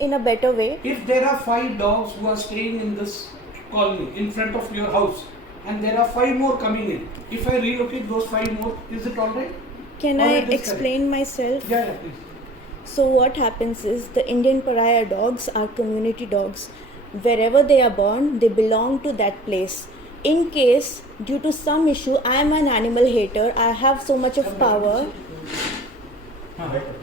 in a better way. If there are 5 dogs who are staying in this colony in front of your house and there are 5 more coming in, if I relocate those 5 more, is it alright? Can Or I it is explain myself? Yeah, please. So what happens is the Indian pariah dogs are community dogs. Wherever they are born, they belong to that place. In case, due to some issue, I am an animal hater, I have so much of power.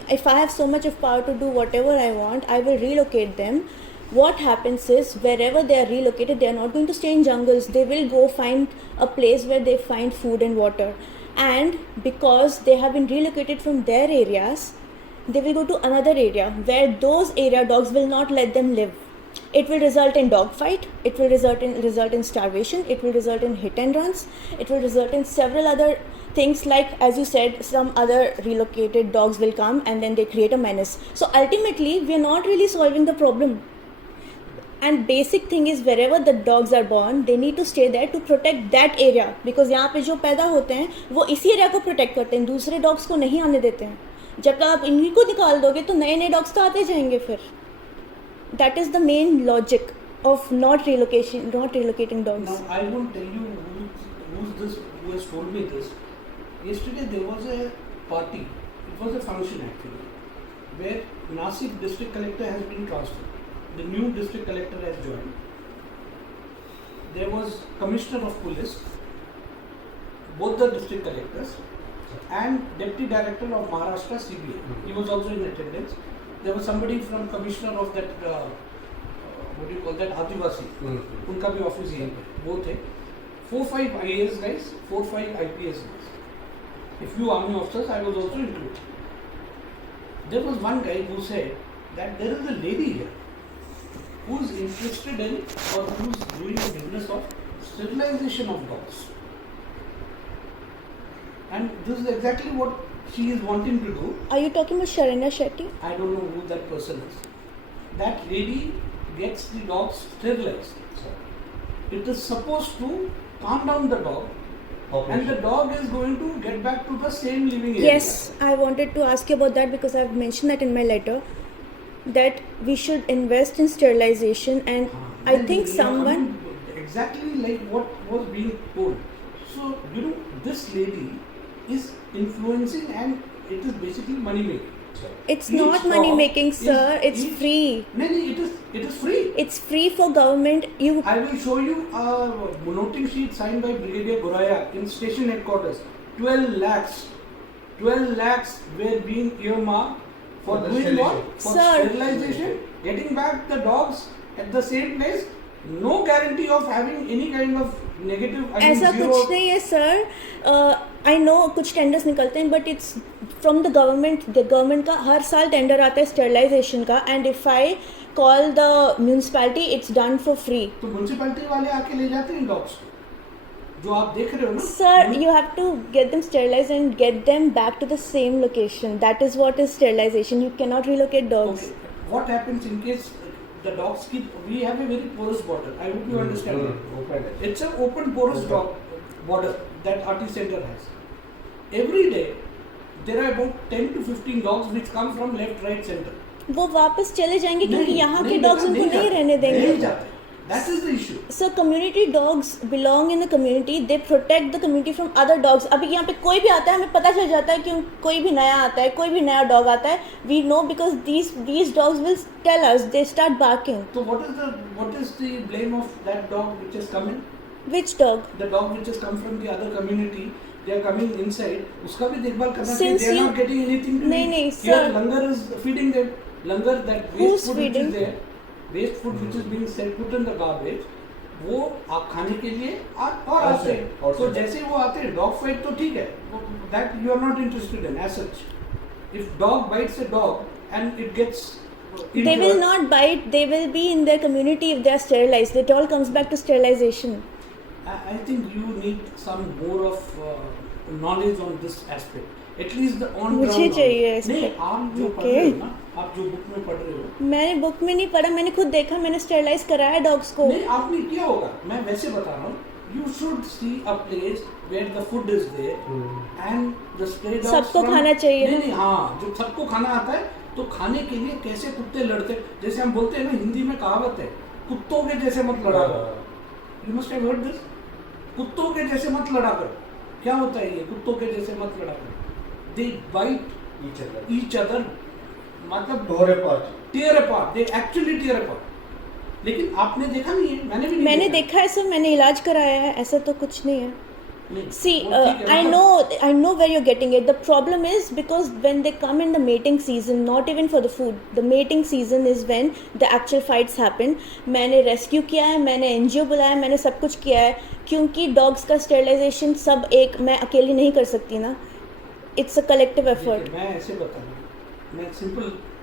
If I have so much of power to do whatever I want, I will relocate them. What happens is, wherever they are relocated, they are not going to stay in jungles. They will go find a place where they find food and water. And because they have been relocated from their areas, they will go to another area where those area dogs will not let them live. It will result in dog fight, it will result in starvation, it will result in hit and runs, it will result in several other things, like as you said, some other relocated dogs will come and then they create a menace. So ultimately we are not really solving the problem. And basic thing is, wherever the dogs are born, they need to stay there to protect that area, because यहाँ पे जो पैदा होते हैं वो इसी area को protect करते हैं, दूसरे डॉग्स को नहीं आने देते हैं. जब आप इन्हीं को निकाल दोगे तो नए नए डॉग्स तो आते जाएंगे फिर. That is the main logic of not relocating dogs. Now I won't tell you who has told me this. Yesterday there was a party. It was a function actually, where Nasik district collector has been transferred. The new district collector has joined. There was commissioner of police, both the district collectors, and deputy director of Maharashtra CBI. He was also in attendance. There was somebody from commissioner of that what do you call that, Adivasi. उनका भी office यहीं पे, वो थे. 4-5 IAS guys, 4-5 IPS guys. A few army officers, I was also included. There was one guy who said that there is a lady here who is interested in, or who is doing a business of sterilization of dogs. And this is exactly what she is wanting to do. Are you talking about Sharanya Shetty? I don't know who that person is. That lady gets the dogs sterilized. It is supposed to calm down the dog, and the dog is going to get back to the same living area. Yes, I wanted to ask you about that because I've mentioned that in my letter, that we should invest in sterilization, and I think someone... Exactly like what was being told. So, this lady is influencing, and it is basically money making. It's not money making, sir. It's free. No, it is free. It's free for government. I will show you a noting sheet signed by Brigadier Goraya in station headquarters. 12 lakhs were being earmarked for doing what? For sterilization, getting back the dogs at the same place. No guarantee of having any kind of negative. ऐसा कुछ नहीं है, sir. I know कुछ tenders निकलते हैं, but it's from the government. The government का हर साल tender आता है स्टेरिलाइजेशन का, and if I call the municipality, it's done for free. तो म्युनिसिपैलिटी वाले आके ले जाते हैं डॉग्स को, जो आप देख रहे हो ना. Sir, you have to get them sterilized and get them back to the same location. That is what is sterilization. You cannot relocate dogs. Okay. What happens in case the dogs keep? We have a very porous border. I hope you understand that. It's an open porous dog border that RT Center has. Every day there are about 10 to 15 dogs which come from left, right, center. वो वापस चले जाएंगे क्योंकि यहाँ के dogs उनको नहीं रहने देंगे. नहीं जाते. That is the issue. So community dogs belong in the community. They protect the community from other dogs. अभी यहाँ पे कोई भी आता है, हमें पता चल जाता है कि कोई भी नया आता है, कोई भी नया dog आता है. We know because these dogs will tell us. They start barking. So what is the blame of that dog which has come in? Which dog? The dog which has come from the other community. They are coming inside. उसका भी देखभाल करना चाहिए. Since They are not getting anything to eat. नहीं, Here sir. Langar is feeding them. Langar, that waste Who's food feeding? which is there, waste food which is being put in the garbage, वो आप खाने के लिए और आते हैं. तो जैसे वो आते हैं, dog fight तो ठीक है. That you are not interested in as such. If dog bites a dog and it gets They will not bite. They will be in their community if they are sterilized. It all comes back to sterilization. I think you need some more of knowledge on this aspect. At least the on ground. मुझे चाहिए इस नहीं, पे. आप जो पढ़ रहे हो ना, आप जो बुक में पढ़ रहे हो. मैंने बुक में नहीं पढ़ा, मैंने खुद देखा, मैंने स्टेरिलाइज कराया डॉग्स को. नहीं, आपने किया होगा. मैं वैसे बता रहा हूँ. You should see a place where the food is there and the stray dogs. सबको खाना चाहिए. नहीं, हाँ, जो सबको खाना आता है, तो खाने के लिए कैसे कुत्ते लड़ते, जैसे हम बोलते हैं ना, हिंदी में कहावत है, कुत्तों के जैसे मत लड़ा करो। You must have heard this, कुत्तों के जैसे मत लड़ा करो। क्या होता है ये कुत्तों के जैसे मत लड़ा करो? दे बाइट ईच अदर, मतलब tear apart, they actually tear apart. लेकिन आपने देखा नहीं है, मैंने भी नहीं मैंने देखा है सर, मैंने इलाज कराया है, ऐसा तो कुछ नहीं है. नहीं, See, वो ठीक है, I know where you're getting it. The problem is because when they come in the mating season, not even for the food, the mating season is when the actual fights happen. मैंने rescue किया है, मैंने NGO बुलाया, मैंने सब कुछ किया है, क्योंकि डॉग्स का स्टेरिलाइजेशन सब एक मैं अकेली नहीं कर सकती ना. It's a collective effort. देखिए, मैं ऐसे बताऊँ, मैं सिंपल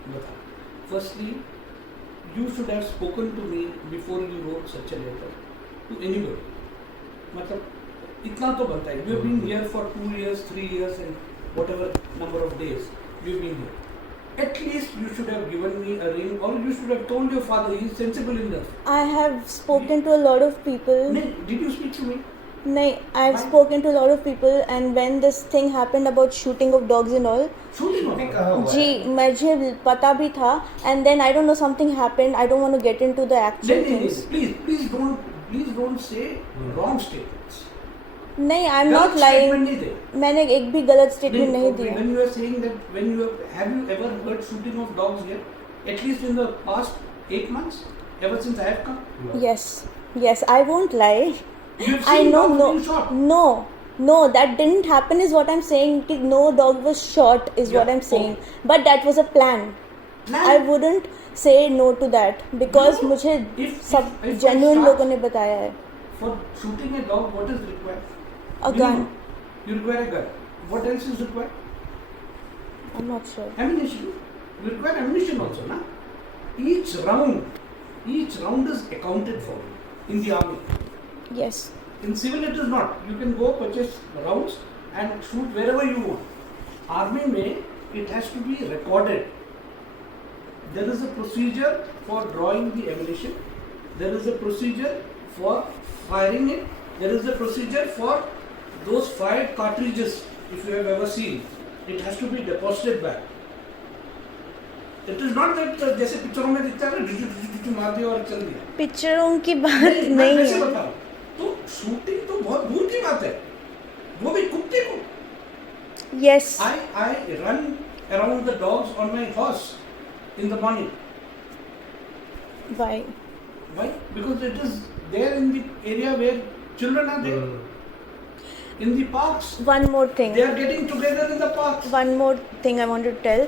बताऊँ. Firstly, you should have spoken to me before you wrote such a letter to anybody. मतलब इतना तो बनता है. You have been here for 2 years, 3 years and whatever number of days you've been here. At least you should have given me a ring, or you should have told your father. He is sensible enough. I have spoken to a lot of people. Did you speak to me? No, I've spoken to a lot of people, and when this thing happened about shooting of dogs and all, Shooting of dogs. जी मुझे पता भी था, and then I don't know something happened. I don't want to get into the actual things. Please don't say wrong statements. नहीं, I'm गलत not lying. statement नहीं दे. मैंने एक भी गलत स्टेटमेंट नहीं दिया. When you are saying that, have you ever heard shooting of dogs here? At least in the past 8 months, ever since I have come. Yes, I won't lie. You've I seen know, dogs no, being shot. no, that didn't happen is what I'm saying. कि no dog was shot is what Yeah, I'm saying. But that was a plan. Plan? I wouldn't say no to that because No, मुझे if सब I genuine start- लोगों ने बताया है. For shooting a dog, what is required? A gun. You require a gun. What else is required? I'm not sure. Ammunition. You require ammunition also, na? Each round is accounted for in the army. Yes. In civil it is not. You can go purchase rounds and shoot wherever you want. Army mein it has to be recorded. There is a procedure for drawing the ammunition. There is a procedure for firing it. There is a procedure for those fired cartridges. If you have ever seen, it has to be deposited back. It is not that जैसे पिक्चरों में दिखता है ना, मार दिया और चल दिया. पिक्चरों की बात मैं नहीं कैसे है. बताऊं? तो शूटिंग तो बहुत दूर की बात है, वो भी कुत्ते को. Yes. I run around the dogs on my horse in the morning. Why? Why? Because it is there in the area where children are there. In the parks. One more thing. They are getting together in the parks. One more thing I want to tell.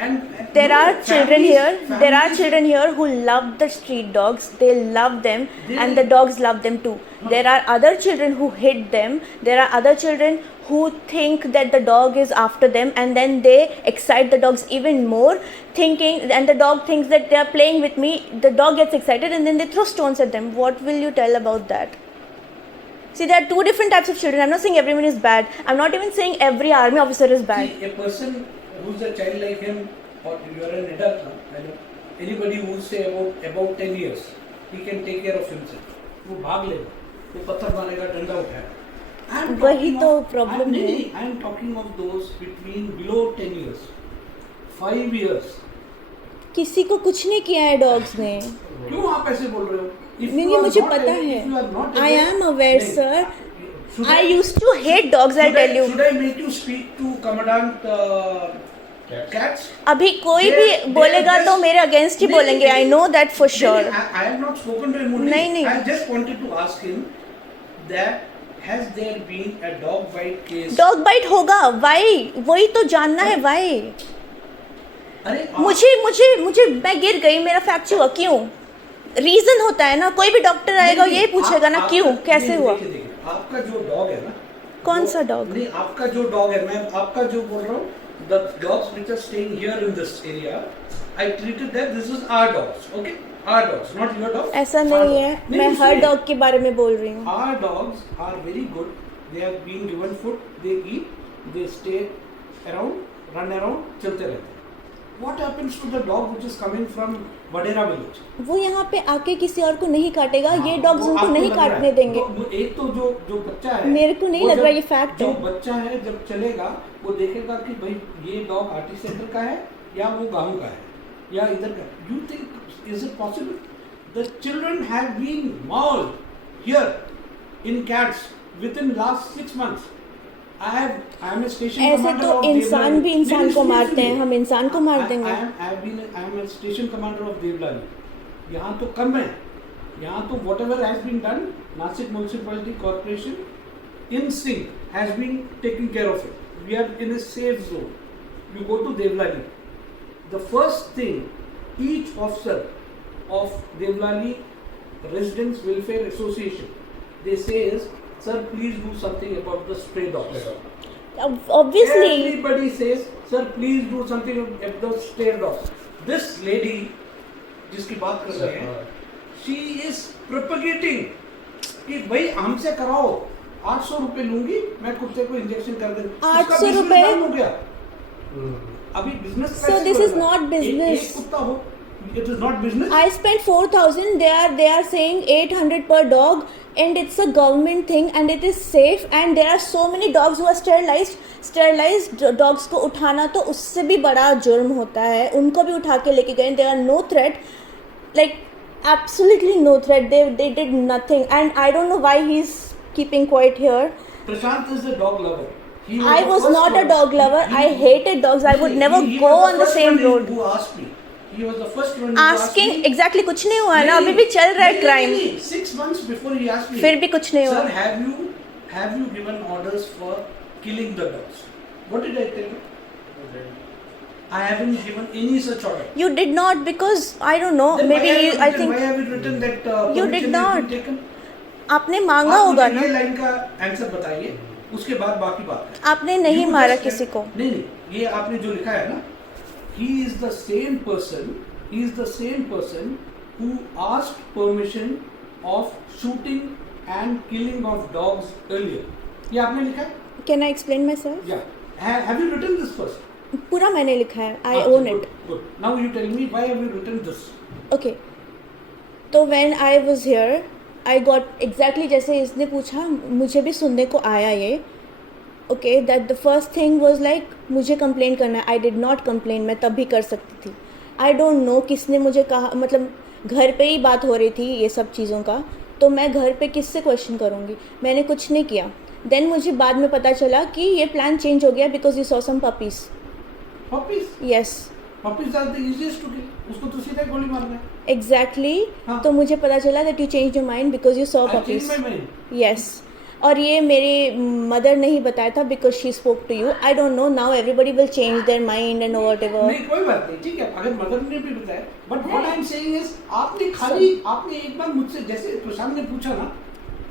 And There are children here. There are families- children here who love the street dogs. They love them, and the dogs love them too. There are other children who hate them. There are other children who think that the dog is after them, and then they excite the dogs even more, thinking, and the dog thinks that they are playing with me. The dog gets excited, and then they throw stones at them. What will you tell about that? See, there are two different types of children. I'm not saying everyone is bad. I'm not even saying every army officer is bad. See, a person who's a child like him, or you are an adult now, I know, anybody who's say about 10 years, he can take care of himself. वो भाग लेगा, वो पत्थर मारेगा, डंडा उठाएगा. वही तो problem है. I am talking of those between below 10 years, 5 years. किसी को कुछ नहीं किया है डॉग्स ने. क्यों आप ऐसे बोल रहे हो? If नहीं, you are मुझे not पता aware- है. if you are not I aware- am aware, नहीं. sir. Should I used to hate dogs, I'll tell you. Should I make you speak to Commandant Cats? अभी कोई They- भी बोलेगा they तो just- मेरे against ही नहीं, बोलेंगे. नहीं, I know that for sure. I have not spoken to him only. नहीं, नहीं. I just wanted to ask him that has there been a dog bite case? Dog bite होगा. Why? वही तो जानना है. वाई? अरे मुझे मैं गिर गई, मेरा फ्रैक्चर हुआ. क्यों? रीजन होता है ना. कोई भी डॉक्टर आएगा यही पूछेगा ना, क्यों, कैसे हुआ. आपका जो डॉग है ना, कौन सा डॉग? नहीं, आपका जो डॉग है, मैं आपका जो बोल रहा हूँ, the dogs which are staying here in this area, I treated that this is our dogs, okay? Our dogs, not your dogs. ऐसा Our नहीं dogs. है. नहीं, मैं हर सुनिए. डॉग के बारे में बोल रही हूँ. Our dogs are very good. They have been given food. They eat. They stay around, run around, चलते रहते हैं. What happens to the dog which is coming from Vadera village? वो यहाँ पे आके किसी और को नहीं काटेगा. ये डॉग्स वो उनको आपको नहीं लग रहा है. काटने देंगे. एक तो जो बच्चा है, मेरे को नहीं वो लग जब- रहा ये fact जो है. बच्चा है जब चलेगा वो देखेगा कि भाई ये डॉग आर्टिस्ट सेंटर का है या वो गाँव का है या इधर का, you think is it possible? The children have been mauled here in cats with in last 6 months. I am a station ऐसे commander तो of इंसान Devlali. भी इंसान को मारते हैं, हम इंसान को मार देंगे. I am a station commander of Devlali. यहाँ तो कम है, यहाँ तो whatever has been done, Nasik Municipality Corporation in sync has been taking care of it. We are in a safe zone. You go to Devlali. The first thing each officer of Devlali Residents Welfare Association, they say is, sir, please do something about the stray dogs. Obviously. Everybody says, sir, please do something about the stray dogs. This lady, जिसकी बात कर रहे हैं, she is propagating कि भाई हमसे कराओ, 800 रुपए लूंगी, मैं कुत्ते को इंजेक्शन कर दूंगी. 800 रुपए हो गया. अभी business. So this is not business. एक कुत्ता हो, it is not business. I spent 4,000. They are saying 800 per dog, and it's a government thing, and it is safe. And there are so many dogs who are sterilized. Sterilized dogs को उठाना तो उससे भी बड़ा जुर्म होता है. उनको भी उठा के लेके गए. There are no threat, like absolutely no threat. They did nothing, and I don't know why he's keeping quiet here. Prashant is a dog lover. I was not a dog lover. I hated dogs. I would never go on the same road. Who asked me? He was the first one who Asking asked me. exactly कुछ नहीं हुआ है ना, अभी भी चल रहा है crime. 6 months before he asked me. फिर भी कुछ नहीं हुआ. Sir, have you given orders for killing the dogs? What did I tell you? I haven't given any such order. You did not, because I don't know. Then Maybe I think why have you written that? You did permission has not. been taken? आपने मांगा आप होगा मुझे ना. ये line का answer बताइए, उसके बाद बाकी बात है. आपने नहीं You मारा just- किसी को. नहीं, ये आपने जो लिखा है ना, he is the same person who asked permission of shooting and killing of dogs earlier. ये आपने लिखा है? Can I explain myself? Yeah. Have you written this first? पूरा मैंने लिखा है. I अच्छा, own good, it. Good. Now you tell me why have you written this? Okay. तो when I was here, I got exactly जैसे इसने पूछा, मुझे भी सुनने को आया ये. Okay, that the first thing was like मुझे कंप्लेन करना है. I did not complain. मैं तब भी कर सकती थी. I don't know किसने मुझे कहा, मतलब घर पे ही बात हो रही थी ये सब चीज़ों का, तो मैं घर पे किससे क्वेश्चन करूँगी. मैंने कुछ नहीं किया. देन मुझे बाद में पता चला कि ये प्लान चेंज हो गया because you saw some puppies. Puppies? Yes, Puppies are the easiest to kill. उसको तो सीधा गोली मारना है. एग्जैक्टली. हाँ. तो मुझे पता चला that you change your mind because you saw I changed puppies. my mind. Yes, और ये मेरी मदर ने ही बताया था because she spoke to you. I don't know, now everybody will change their mind and whatever. नहीं, कोई बात नहीं, ठीक है, अगर मदर ने भी बताया, but what I am saying is आपने एक बार मुझसे, जैसे प्रशांत ने पूछा ना,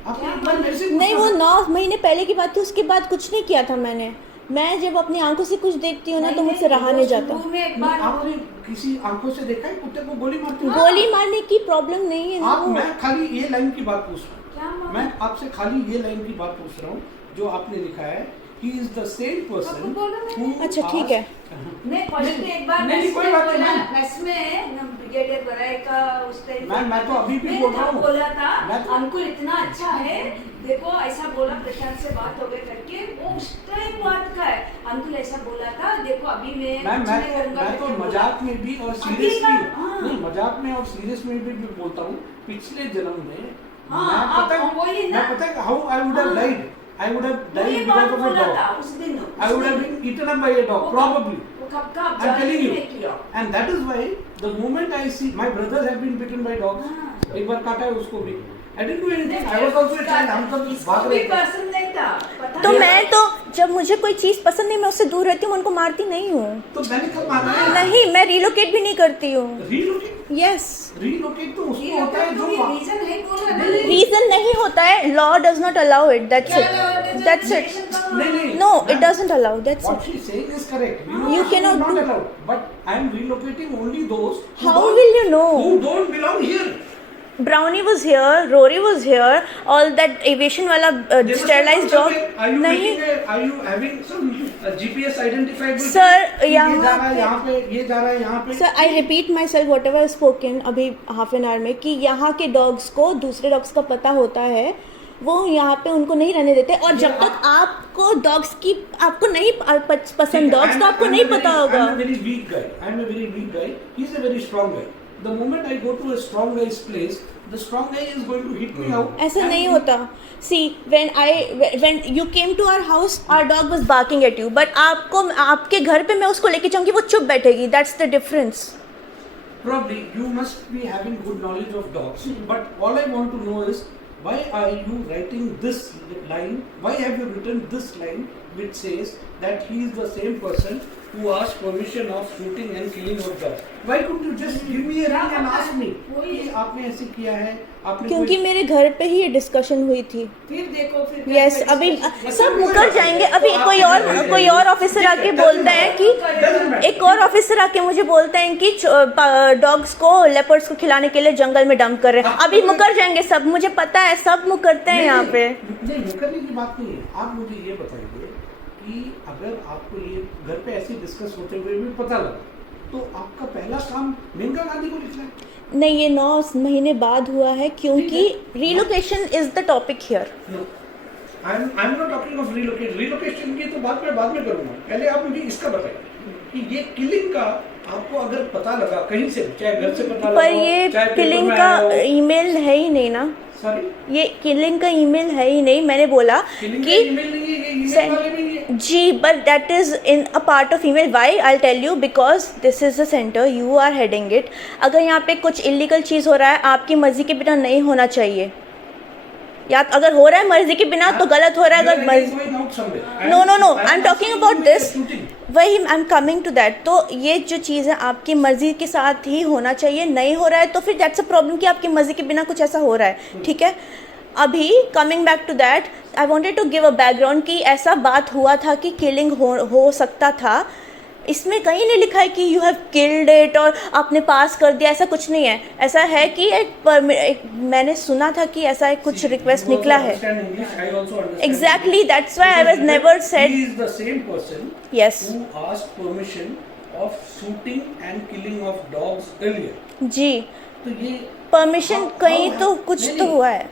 आपने एक बार मेरे से नहीं, वो पूछा ना, 9 महीने पहले की बात थी. उसके बाद कुछ नहीं किया था मैंने. मैं जब अपनी आंखों से कुछ देखती हूँ ना तो मुझसे रहा नहीं जाता. आपने किसी आंखों से देखा है कुत्ते को गोली मारते हुए? गोली मारने की प्रॉब्लम नहीं है ना. आप, वो मैं खाली ये लाइन की बात पूछ रहा हूँ. मैं आपसे खाली ये लाइन की बात पूछ रहा हूँ जो आपने लिखा है. He is the same person who अच्छा, ठीक है. मैं फर्स्ट एक बार नहीं, कोई बात नहीं, मैम. मैच में ब्रिगेडियर बराई का उस टाइम मैं तो अभी भी बोल रहा हूँ. बोला था मैं तो- अंकुल इतना अच्छा है, देखो ऐसा बोला, प्रशांत से बात हो गई करके, वो उस टाइम बात का है. अंकुल ऐसा बोला था, देखो अभी मैं तो मजाक में भी और सीरियस अभी में, का- हाँ. नहीं, मजाक में और सीरियस में भी बोलता हूँ. पिछले जन्म में हाँ, मैं पता आप वही ना. मैं पता है हाउ आई वुड हैव हाँ. डाइड. I would have वो ये died बात because of a बोला था dog. उस दिन. I would have been eaten up by a dog, probably. वो कब का I'm telling you. किया. And that is why the moment I see my brothers have been bitten by dogs, हाँ. एक बार काटा है उसको भी. I didn't do anything. I was also a child. हम सब इसको भाग भी रहे थे. पसंद नहीं था, पता तो नहीं. मैं तो जब मुझे कोई चीज़ पसंद नहीं, मैं उससे दूर रहती हूँ, मैं उनको मारती नहीं हूँ. तो मैंने कब मारा है? नहीं, मैं रिलोकेट भी नहीं करती हूँ. Relocate? यस, Relocate तो उसको ये होता है जो रीजन है बोला ना. रीजन नहीं होता है. Law does not allow it. That's क्या लगा इट. है? That's it. नहीं. No, it ma'am, doesn't allow. That's What it. she is saying is correct. You Relocation cannot is not do- allowed. But I am relocating only those who How don't- will you know? who don't belong here. Brownie was here, Rory was here, all that aviation वाला They must have sterilized come dog. somewhere. Are you नहीं. making a, are you having some GPS identifiable? Sir, ये यहाँ जा रहा है पे- यहाँ पे, ये जा रहा है यहाँ पे. Sir, I repeat my self what ever spoken अभी हाफ एन आवर में कि यहाँ के डॉग्स को दूसरे डॉग्स का पता होता है वो यहाँ पे उनको नहीं रहने देते, और जब तक आपको डॉग्स की आपको नहीं पसंद डॉग्स, तो आपको नहीं पता होगा। I'm a very weak guy. I'm a very weak guy. He's a very strong guy. The moment I go to a strong guy's place, the strong guy is going to hit me out. ऐसा नहीं होता। See, when you came to our house, our dog was barking at you, but आपके घर पे मैं उसको लेके जाऊंगी, वो चुप बैठेगी। That's the difference. Probably you must be having good knowledge of dogs, but all I want to know is why are you writing this line? Why have you written this line which says that he is the same person who asked permission of shooting and killing of dogs? Why couldn't you just give me a ring and ask me कि आपने ऐसे किया है? आपने क्योंकि मेरे घर पे ही ये डिस्कशन हुई थी। फिर देखो फिर यस, अभी सब मुकर जाएंगे। अभी कोई और ऑफिसर आके बोलता है कि एक और ऑफिसर आके मुझे बोलते हैं कि डॉग्स को लेपर्ड्स को खिलाने के लिए जंगल में डंप कर रहे हैं। अभी मुकर जाएंगे सब, मुझे पता है, सब मुकरते हैं यहाँ पे। नहीं, मुकरने की बात नहीं है। आप मुझे ये बताइए कि अगर आपको ये घर पे ऐसे डिस्कस होते हुए भी पता लगा, तो आपका पहला काम मेनका गांधी को लिखना है? नहीं, ये 9 महीने बाद हुआ है, क्योंकि relocation is the topic here. I am not talking of relocation की तो बात मैं बाद में करूंगा। पहले आप मुझे इसका बताइए कि ये किलिंग का आपको अगर पता लगा कहीं से, चाहे घर से पता लगा, पर ये किलिंग का ईमेल है ही नहीं ना। सॉरी, ये किलिंग का ईमेल है ही नहीं। मैंने बोला कि ईमेल नहीं है, ये ईमेल वाले में ही है। जी, but that is in a part of email. Why? I tell you, because this is the centre, you are heading it. अगर यहाँ पे कुछ इलीगल चीज़ हो रहा है, आपकी मर्जी के बिना नहीं होना चाहिए, या अगर हो रहा है मर्जी के बिना तो गलत हो रहा है। अगर मर्जी no I am talking about this, वही I am coming to that. तो ये जो चीज़ है आपकी मर्जी के साथ ही होना चाहिए, नहीं हो रहा है तो फिर दैट्स अ प्रॉब्लम कि आपकी मर्जी के बिना कुछ ऐसा हो रहा है। ठीक है, अभी coming back to that, I wanted to give a background कि ऐसा बात हुआ था कि किलिंग हो सकता था। इसमें कहीं नहीं लिखा है कि यू हैव किल्ड इट और आपने पास कर दिया, ऐसा कुछ नहीं है। ऐसा है कि एक मैंने सुना था कि ऐसा एक कुछ रिक्वेस्ट निकला है। Exactly, that's why I was never said he is the same person yes who asked permission of shooting and killing of dogs earlier. जी, तो ये परमिशन कहीं तो कुछ तो हुआ है,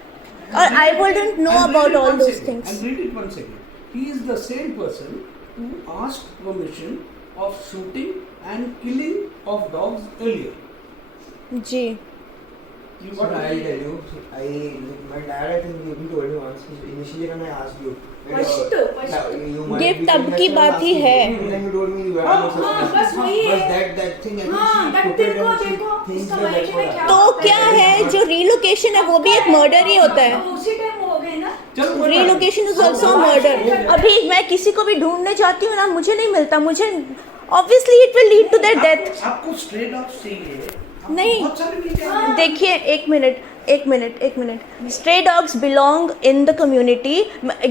और I wouldn't know about all those things. And read it once again. He is the same person who asked permission of shooting and killing of dogs earlier. जी, You So got I'll tell you. My dad, I think even told me once. Initially, when I asked you, you might Gift be अब की बात ही है। Then you told me you had no such हाँ, thing. बस वही है। But that thing, I think हाँ, she that put it देखो, and she देखो, thinks इसका that that's mind में what क्या happened. तो क्या है जो रिलोकेशन है वो भी एक मर्डर ही होता है। तो उसी टाइम हो गए ना। चलो, कोई बात नहीं। Relocation is also murder. अभी मैं किसी को भी ढूंढने जाती हूँ ना, मुझे नहीं मिलता, मुझे obviously it will lead to their death. आपको स्ट्रे डॉग्स चाहिए? आपको नहीं। बहुत सारे मिल जाएंगे। देखिए, एक minute, stray dogs belong in the community.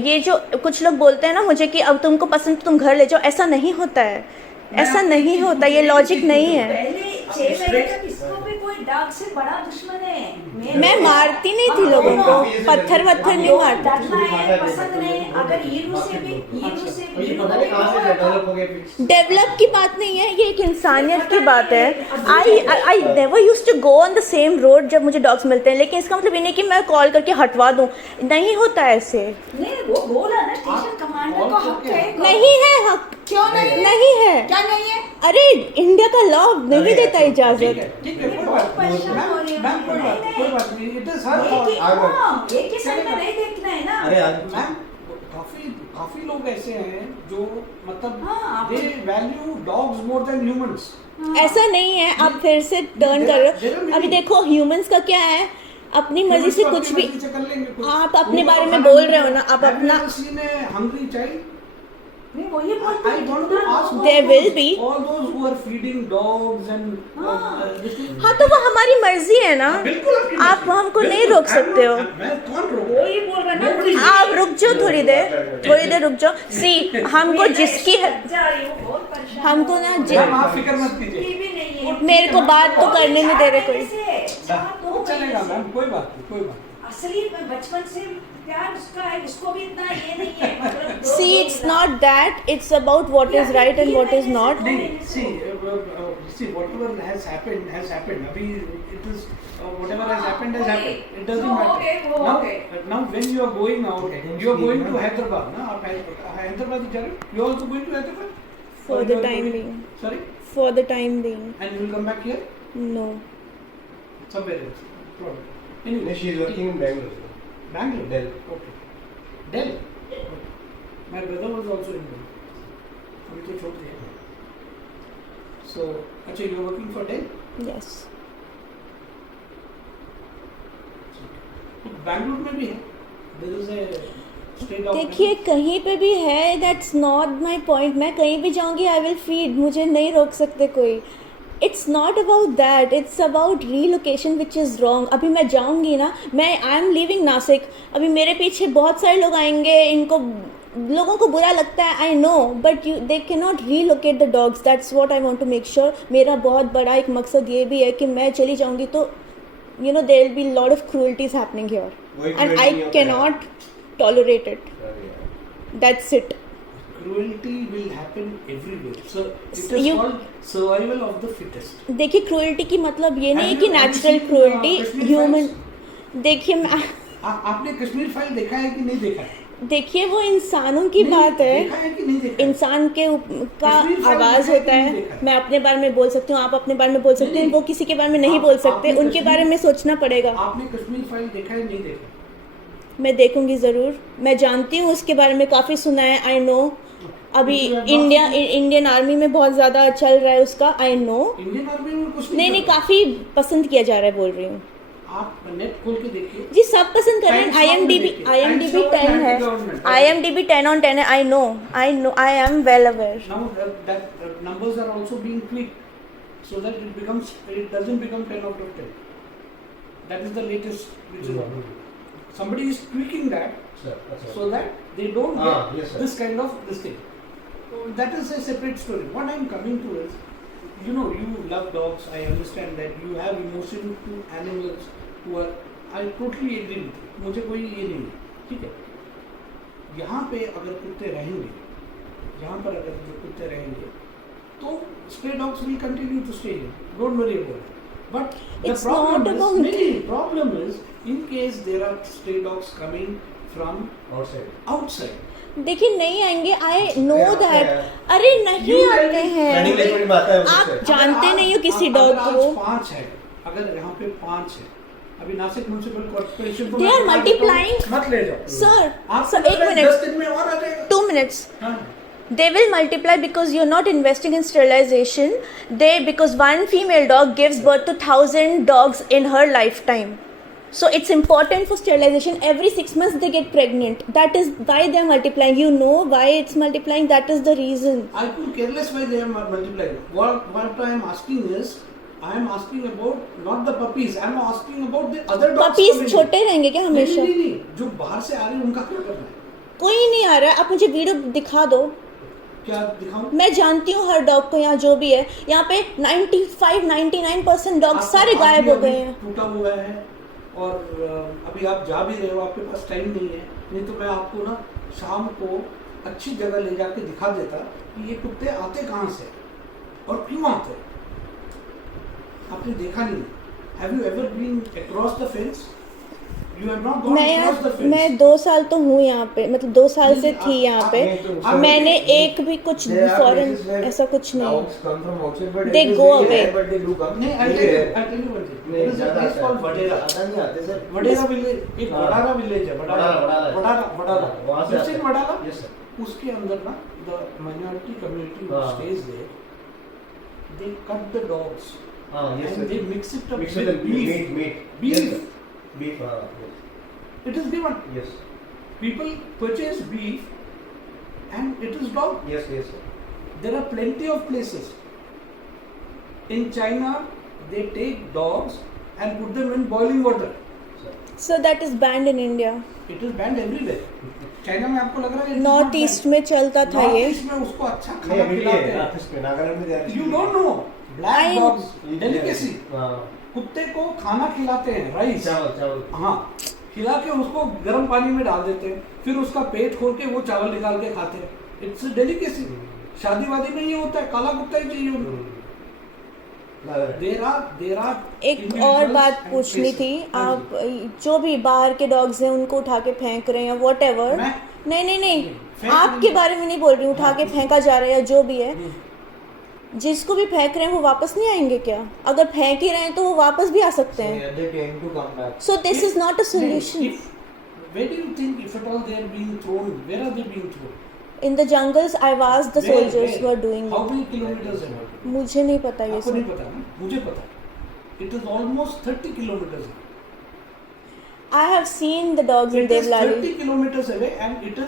ये जो कुछ लोग बोलते हैं ना मुझे कि अब तुमको पसंद तो तुम घर ले जाओ, ऐसा नहीं होता है, ऐसा नहीं होता, ये लॉजिक नहीं है। पहले 6 महीने तक इसको भी कोई डॉग से बड़ा दुश्मन है। मैं मारती नहीं थी लोगों को, पत्थर वत्थर नहीं मारती। डरना है, पसंद नहीं। अगर ईरू से भी डेवलप की बात नहीं है, ये एक इंसानियत की बात है। I never used to go on the same road जब मुझे डॉग्स मिलते हैं, लेकिन इसका मतलब ये नहीं कि मैं कॉल करके हटवा दूं, नहीं होता ऐसे। नहीं, वो बोला ना स्टेशन कमांडर का हक है। नहीं है हक, क्यों नहीं? नहीं है। क्या नहीं है? अरे इंडिया का लॉ नहीं देता इजाजत। ठीक है, कोई बात नहीं। मैम, कोई बात नहीं। इट इज हर हाँ, एक ही साइड में नहीं देखना है ना। मैम, काफी लोग ऐसे हैं जो मतलब हाँ, दे value dogs more than humans. ऐसा नहीं है, आप फिर से टर्न कर रहे हो। अभी देखो ह्यूमंस का क्या है, अपनी मर्जी से कुछ भी आप अपने बारे में बोल रहे हो ना, आप अपना हंग्री चाइल्ड। नहीं, वो ये बोलते I want to ask There will be. all those who are feeding dogs and this thing. हाँ, तो वो हमारी मर्जी है ना, बिल्कुल आपकी आप मर्जी। हमको नहीं बिल्कुल, रोक I'm सकते हो। not- मैं कौन रोक? वो ही बोल रहा है ना। आप रुक जाओ थोड़ी देर रुक जाओ। सी, हमको जिसकी है, जा रही हूँ, बहुत परेशान हमको ना मैम, आप फिक्र मत कीजिए। भी नहीं है। मेरे को बात तो करने नहीं दे रहे कोई। चलेगा मैम, कोई बात नहीं। असली बचपन से प्यार उसका है, उसको भी इतना ये नहीं है, मतलब See, it's not that. It's about what is right and what is not. See, whatever has happened has happened. Abhi it is whatever has happened has happened. It doesn't matter. Now when you are going out, you are going to Hyderabad, na? आप Hyderabad जा रहे हो? You are also going to Hyderabad? For Or the you are time going- being. Sorry? For the time being. And you will come back here No. somewhere else. Probably. Anyway, she is working in Bangalore. Bangalore. Delhi. Okay. Delhi. Okay. My brother was also in Delhi. अभी तो छोड़ दिया. So, अच्छा, you are working for Delhi? Yes. Bangalore में भी है. There is a state of देखिए कहीं पे भी है, दैट्स नॉट माई पॉइंट. मैं कहीं भी जाऊंगी आई विल फीड, मुझे नहीं रोक सकते कोई. It's not about that, it's about relocation which is wrong. अभी मैं जाऊंगी ना, मैं आई एम लिविंग नासिक, अभी मेरे पीछे बहुत सारे लोग आएंगे, इनको लोगों को बुरा लगता है, I know, but you they can not relocate the dogs. That's what I want to make sure. मेरा बहुत बड़ा एक मकसद ये भी है कि मैं चली जाऊंगी तो you know there will be a lot of cruelties happening here, and I cannot tolerate it. That's it. Cruelty will happen everywhere. So it is You- called survival of the fittest. देखिए cruelty की मतलब ये नहीं है Have कि you ever natural seen, cruelty Kashmir human. Files? देखिए मैं आपने कश्मीर फाइल देखा है कि नहीं देखा है? देखिए वो इंसानों की नहीं, बात है. देखा है कि नहीं देखा है? इंसान के का कश्मीर फाइल आवाज़ देखा है होता कि नहीं है. देखा है? मैं अपने बारे में बोल सकती हूँ, आप अपने बारे में बोल सकते हैं, नहीं, वो किसी के बारे में नहीं आप- बोल सकते. आपने उनके कश्मीर- बारे में सोचना पड़ेगा. आपने कश्मीर फाइल देखा है नहीं देखा? मैं देखूंगी ज़रूर. मैं जानती हूँ उसके बारे में, काफ़ी सुना है. I no. अभी You have not Indian army में बहुत ज़्यादा चल रहा है उसका. I know. इंडियन आर्मी में कुछ नहीं चल रहा। काफ़ी पसंद किया जा रहा है, बोल रही हूँ. आप नेट खोल के देखिए. जी सब पसंद कर रहे हैं. Times of IMDb देखिए. Times of 10 है. anti-government. IMDb 10 on 10 है. I no I am well aware. Now that numbers are also being tweaked so that it doesn't become 10 out of 10. That is the latest which is on. Somebody is tweaking that so that they don't get yes, sir. this kind of this thing. So that is a separate story. What I am coming to is, you know, you love dogs. I understand that you have emotion to animals who are. I totally agree with you. मुझे कोई ये नहीं है, ठीक है. यहाँ पे अगर कुत्ते रहेंगे, यहाँ पर अगर कुत्ते रहेंगे, तो stray dogs will continue to stay here. Don't worry about it. But the It's problem not is, about- नहीं, problem is, in case there are stray dogs coming from outside. देखिए नहीं आएंगे. आई नो आते that. हैं. अरे नहीं You tell आते me. हैं. Running late में आता है आप उससे. जानते अगर नहीं हो आज- किसी अगर डॉग आज को. 5 है, अगर यहाँ पे 5 है, अभी Nashik municipal corporation They are multiplying. मत ले जाओ. सर आप सर एक मिनट. 10 दिन में और आ जाएगा. 2 minutes. हाँ. They will multiply because you're not investing in sterilization. Because one female dog gives birth to 1,000 dogs in her lifetime. So it's important for sterilization. Every 6 months they get pregnant. That is why they are multiplying. You know why it's multiplying. That is the reason. I feel careless why they are multiplying. What I am asking is, I am asking about not the puppies. I am asking about the other dogs. Puppies coming. छोटे रहेंगे क्या नहीं, हमेशा? नहीं, नहीं, जो बाहर से आ रहे हैं उनका क्या करना है? कोई नहीं आ रहा है. आप मुझे वीडियो दिखा दो. क्या दिखाऊं? मैं जानती हूँ हर डॉग को यहाँ जो भी है. यहाँ पे 95-99% डॉग सारे आप गायब भी हो अभी गए हैं. टूटा हुआ है और अभी आप जा भी रहे हो, आपके पास टाइम नहीं है. नहीं तो मैं आपको ना शाम को अच्छी जगह ले जाके दिखा देता कि ये कुत्ते आते कहाँ से और क्यों आते हैं. आपने देखा नहीं. Have you ever been across the fence? You have not gone across the fence. मैं 2 साल तो हूँ यहाँ पे, मतलब 2 साल से थी यहाँ पे. मैंने एक भी कुछ फॉरेन ऐसा कुछ नहीं. Dogs come from outside, but They it is go very away. rare, but they do come. नहीं, I'll tell you one thing. There is a place called वडेरा. ज़्यादा नहीं आते सर. वडेरा विलेज, एक हाँ। वडारा विलेज है. वडारा। वडारा. वहाँ से You've आते seen हैं. वडारा? Yes, sir. उसके अंदर ना the minority community who हाँ. stays there, they cut the dogs Yes, and sir. they mix it up Mix with with the beef. meat. Beef. Yes, sir. Beef. Yes. It is given. Yes. People purchase beef and it is dog. Yes, yes, sir. There are plenty of places. In China, they take dogs and put them in boiling water. Sir. So that is banned in India. It is banned everywhere. China में आपको लग रहा है north east में चलता था north ये. East में उसको अच्छा नहीं, खाना अभी भी खिलाते है. हैं. आप इस पे नागालैंड में जा रहे हैं. You don't know. Black I- dogs, delicacy. हाँ. कुत्ते को खाना खिलाते हैं, राइस. चावल. हाँ, खिला के उसको गर्म पानी में डाल देते हैं, फिर उसका पेट खोल के वो चावल निकाल के खाते हैं। It's delicacy. शादी वादी में ये होता है, काला कुत्ता ही चाहिए उनको। देर आर एक और बात पूछनी थी, आप जो भी बाहर के डॉग्स हैं उनको उठा के फेंक रहे हैं या वॉट एवर, नहीं, आपके बारे में नहीं बोल रही हूँ, उठा के फेंका जा रहा है या जो भी है, जिसको भी फेंक रहे हैं वो वापस नहीं आएंगे क्या? अगर फेंक ही रहे हैं तो वो वापस भी आ सकते हैं। So this is not a solution. Where do you think, if at all they are being thrown, where are they being thrown? In the jungles, I've asked the soldiers who are doing How it. many kilometers है वो? मुझे नहीं पता ये आपको नहीं सब। पता ना? मुझे पता है। It is almost 30 kilometers away. I have seen the dogs in It is 30 Devlali. kilometers away, and it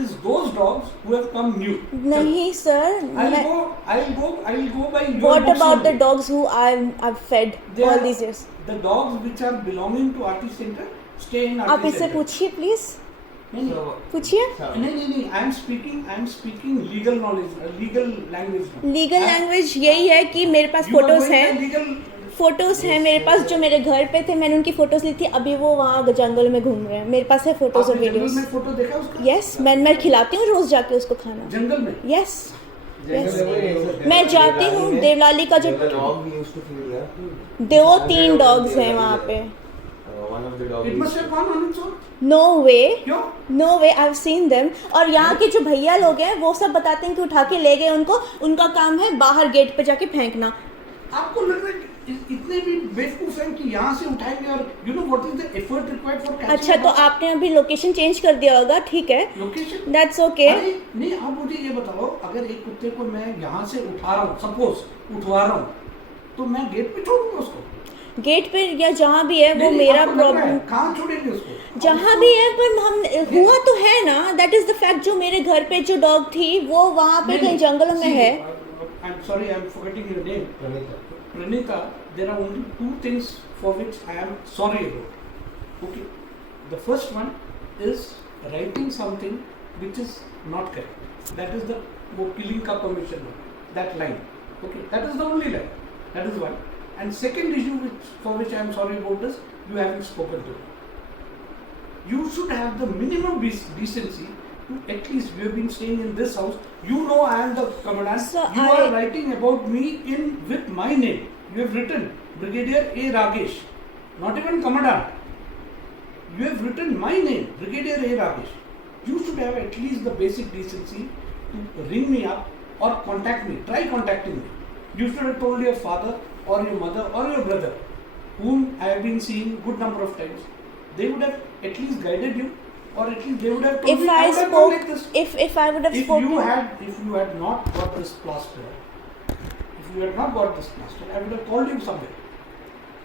is those dogs who have come new. नहीं sir, I'll go by your what books about the only. dogs who I've fed They all are- these years? The dogs which are belonging to RT Center stay in RT आप इससे Center. पूछिए please, नहीं, पूछिए। नहीं, I am speaking legal knowledge, legal language now. Legal language यही है कि मेरे पास You are photos going by हैं, legal. फोटोज हैं मेरे पास जो मेरे घर पे थे, मैंने उनकी फोटोज ली थी, अभी वो वहाँ जंगल में घूम रहे हैं, मेरे पास है फोटोज और आपने जंगल वीडियोस। में फोटो देखा उसका? यस, मैं खिलाती हूँ रोज जाके उसको खाना। जंगल में? यस, मैं जाती हूँ देवलाली का जो 2-3 डॉग्स हैं वहाँ पे। It must have gone on its own. No way, क्यों? No way, I have seen them. और यहाँ के जो भैया लोग हैं वो सब बताते हैं कि उठा के ले गए उनको, उनका काम है बाहर गेट पे जाके फेंकना। आपको लग रहा है कि इतने भी बेवकूफ हैं कि यहाँ से उठाएंगे और you know what is the effort required for catching अच्छा, a तो dog? आपने अभी लोकेशन चेंज कर दिया होगा, ठीक है, लोकेशन? That's okay. अरे नहीं, आप मुझे ये बताओ, अगर एक कुत्ते को मैं यहाँ से उठा रहा हूँ, सपोज उठवा रहा हूँ, तो मैं गेट पे छोड़ूंगा उसको? गेट पे या जहाँ भी है वो नहीं, मेरा आपको लग रहा है, प्रॉब्लम, कहाँ छोड़ेंगे उसको? जहाँ भी है, पर हम हुआ तो है ना, दैट इज द फैक्ट। जो मेरे घर पे जो डॉग थी वो वहाँ पे कहीं जंगलों में है। I am sorry, I am forgetting your name, Pranita. There are only 2 things for which I am sorry about. Okay, the first one is writing something which is not correct. That is the वो killing का permission, that line. Okay, that is the only line. That is one. And second issue for which I am sorry about is you haven't spoken to me. You should have the minimum decency to at least, we have been staying in this house. You know I am the commandant. So you are writing about me with my name. You have written Brigadier A. Ragesh, not even commandant. You have written my name, Brigadier A. Ragesh. You should have at least the basic decency to ring me up or contact me. Try contacting me. You should have told your father or your mother or your brother, whom I have been seeing good number of times. They would have at least guided you, or at least they would have told If me, I would have gone spoke, like this. if I would have If you spoken, had not got this plaster, if you had not got this plaster, I would have called you somewhere.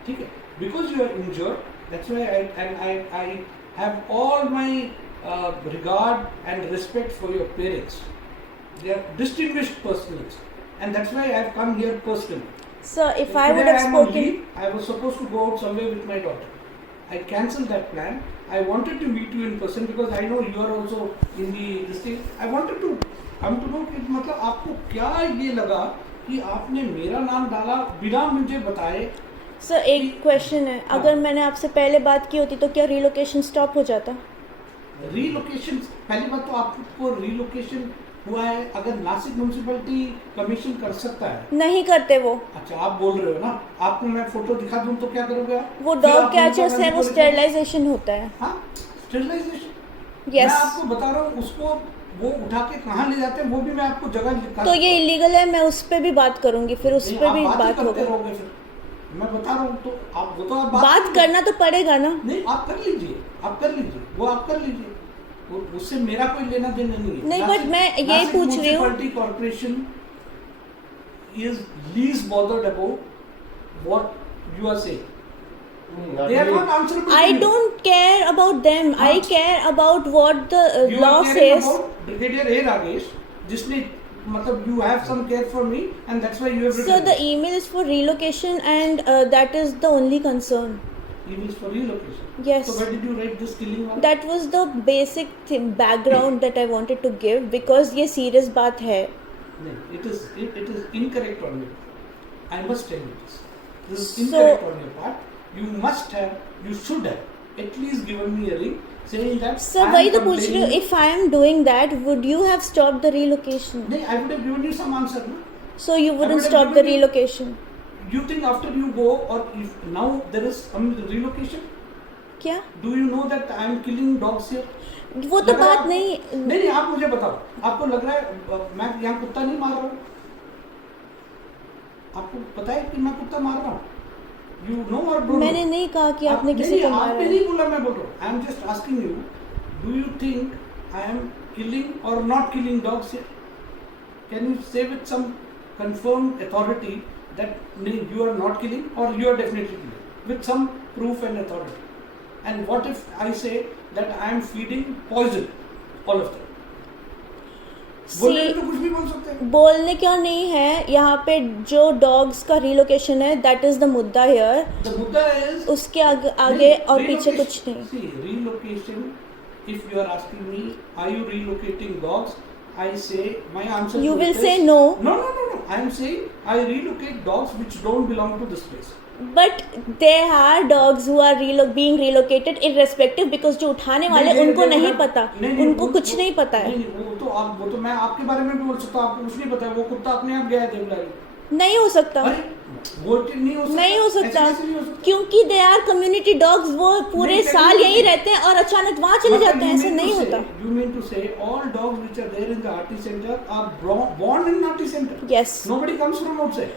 ठीक है? Because you are injured, that's why I have all my regard and respect for your parents. They are distinguished persons, and that's why I have come here personally. sir, if I Today would have I am on spoken, leave. I was supposed to go out somewhere with my daughter. I cancelled that plan. I wanted to meet you in person because I know you are also in this thing. I wanted to come to know कि मतलब आपको क्या ये लगा कि आपने मेरा नाम डाला बिना मुझे बताए। सर एक क्वेश्चन है, अगर मैंने आपसे पहले बात की होती तो क्या रिलोकेशन स्टॉप हो जाता? रीलोकेशन, पहली बात तो आपको रीलोकेशन हुआ है अगर नासिक म्युनिसिपैलिटी कमीशन कर सकता है। नहीं करते वो। अच्छा, आप बोल रहे हो ना, आपको मैं फोटो दिखा दूं तो क्या करोगे आप? वो फिर डॉग आप कैचर्स उनको है, वो बोलेंगे- स्टेरिलाइजेशन होता है। हाँ, स्टेरिलाइजेशन। Yes. मैं आपको बता रहा हूँ, उसको वो उठा के कहाँ ले जाते हैं वो भी मैं आपको जगह दिखा तो ये इलीगल है, मैं उस पे भी बात करूंगी, फिर उस पे भी बात होगा। रहोगे फिर मैं बता रहा हूँ, तो आप वो तो आप बात करना तो पड़ेगा ना। नहीं, आप कर लीजिए, आप कर लीजिए, वो आप कर लीजिए, उससे मेरा कोई लेना देना नहीं है। नहीं, बट मैं यही पूछ रही हूँ, municipality corporation is least bothered about what you are saying. They are not answerable. I don't care about them. I care about what the You law are caring says. about Brigadier A. Ragesh, जिसने मतलब you have some care for me and that's why you have written. So the email is for relocation and that is the only concern. Email is for relocation. Yes. So why did you write this killing one? That was the basic background that I wanted to give because ये serious बात है. No, it is incorrect on your part. I must tell you this. This is So- incorrect on your part. You should have at least given me a ring saying that sir I am वही तो पूछ रही हूँ, complaining- if I am doing that, would you have stopped the relocation? नहीं, I would have given you some answer, no? So you I wouldn't would have stop the given you- relocation? You think after you go, or if now there is relocation, क्या? do you know that I am killing dogs here? वो तो लग रहा है बात आप- नहीं. नहीं, आप मुझे बताओ, आपको लग रहा है मैं यहाँ कुत्ता नहीं मार रहा हूँ? आपको पता है कि मैं कुत्ता मार रहा हूँ? You know or don't मैंने know? नहीं कहा कि आपने नहीं, किसी को आपने मारा है. नहीं बोला, मैं बोल रहा हूँ. I am just asking you, do you think I am killing or not killing dogs here? Can you say with some confirmed authority that you are not killing or you are definitely killing, with some proof and authority? And what if I say that I am feeding poison all of them? बोलने में तो कुछ भी बोल सकते हैं. बोलने क्या नहीं है, यहाँ पे जो डॉग्स का रिलोकेशन है, दैट इज द मुद्दा हियर. The मुद्दा is उसके आगे और पीछे कुछ नहीं. See, relocation, if you are asking me, are you relocating dogs? I say, my answer You to will it say is, no. No. I am saying I relocate dogs which don't belong to this place. But there are dogs who are being relocated irrespective, because जो उठाने वाले नहीं, उनको नहीं, नहीं वो- पता, नहीं, उनको वो- कुछ वो- नहीं पता है. नहीं, वो तो मैं आपके बारे में भी बोल सकता हूँ, आपको कुछ नहीं पता है, वो कुत्ता अपने आप गया है देवलाली. नहीं हो सकता. अरे वो नहीं हो सकता. नहीं हो ऐसे सकता कैसे नहीं हो सकता? क्योंकि दे आर कम्युनिटी डॉग्स, वो पूरे नहीं, साल नहीं, यहीं नहीं। रहते हैं और अचानक वहाँ चले जाते हैं, ऐसे नहीं होता. You mean to say all dogs which are there in the RT center are born in RT center? Yes. Nobody comes from outside.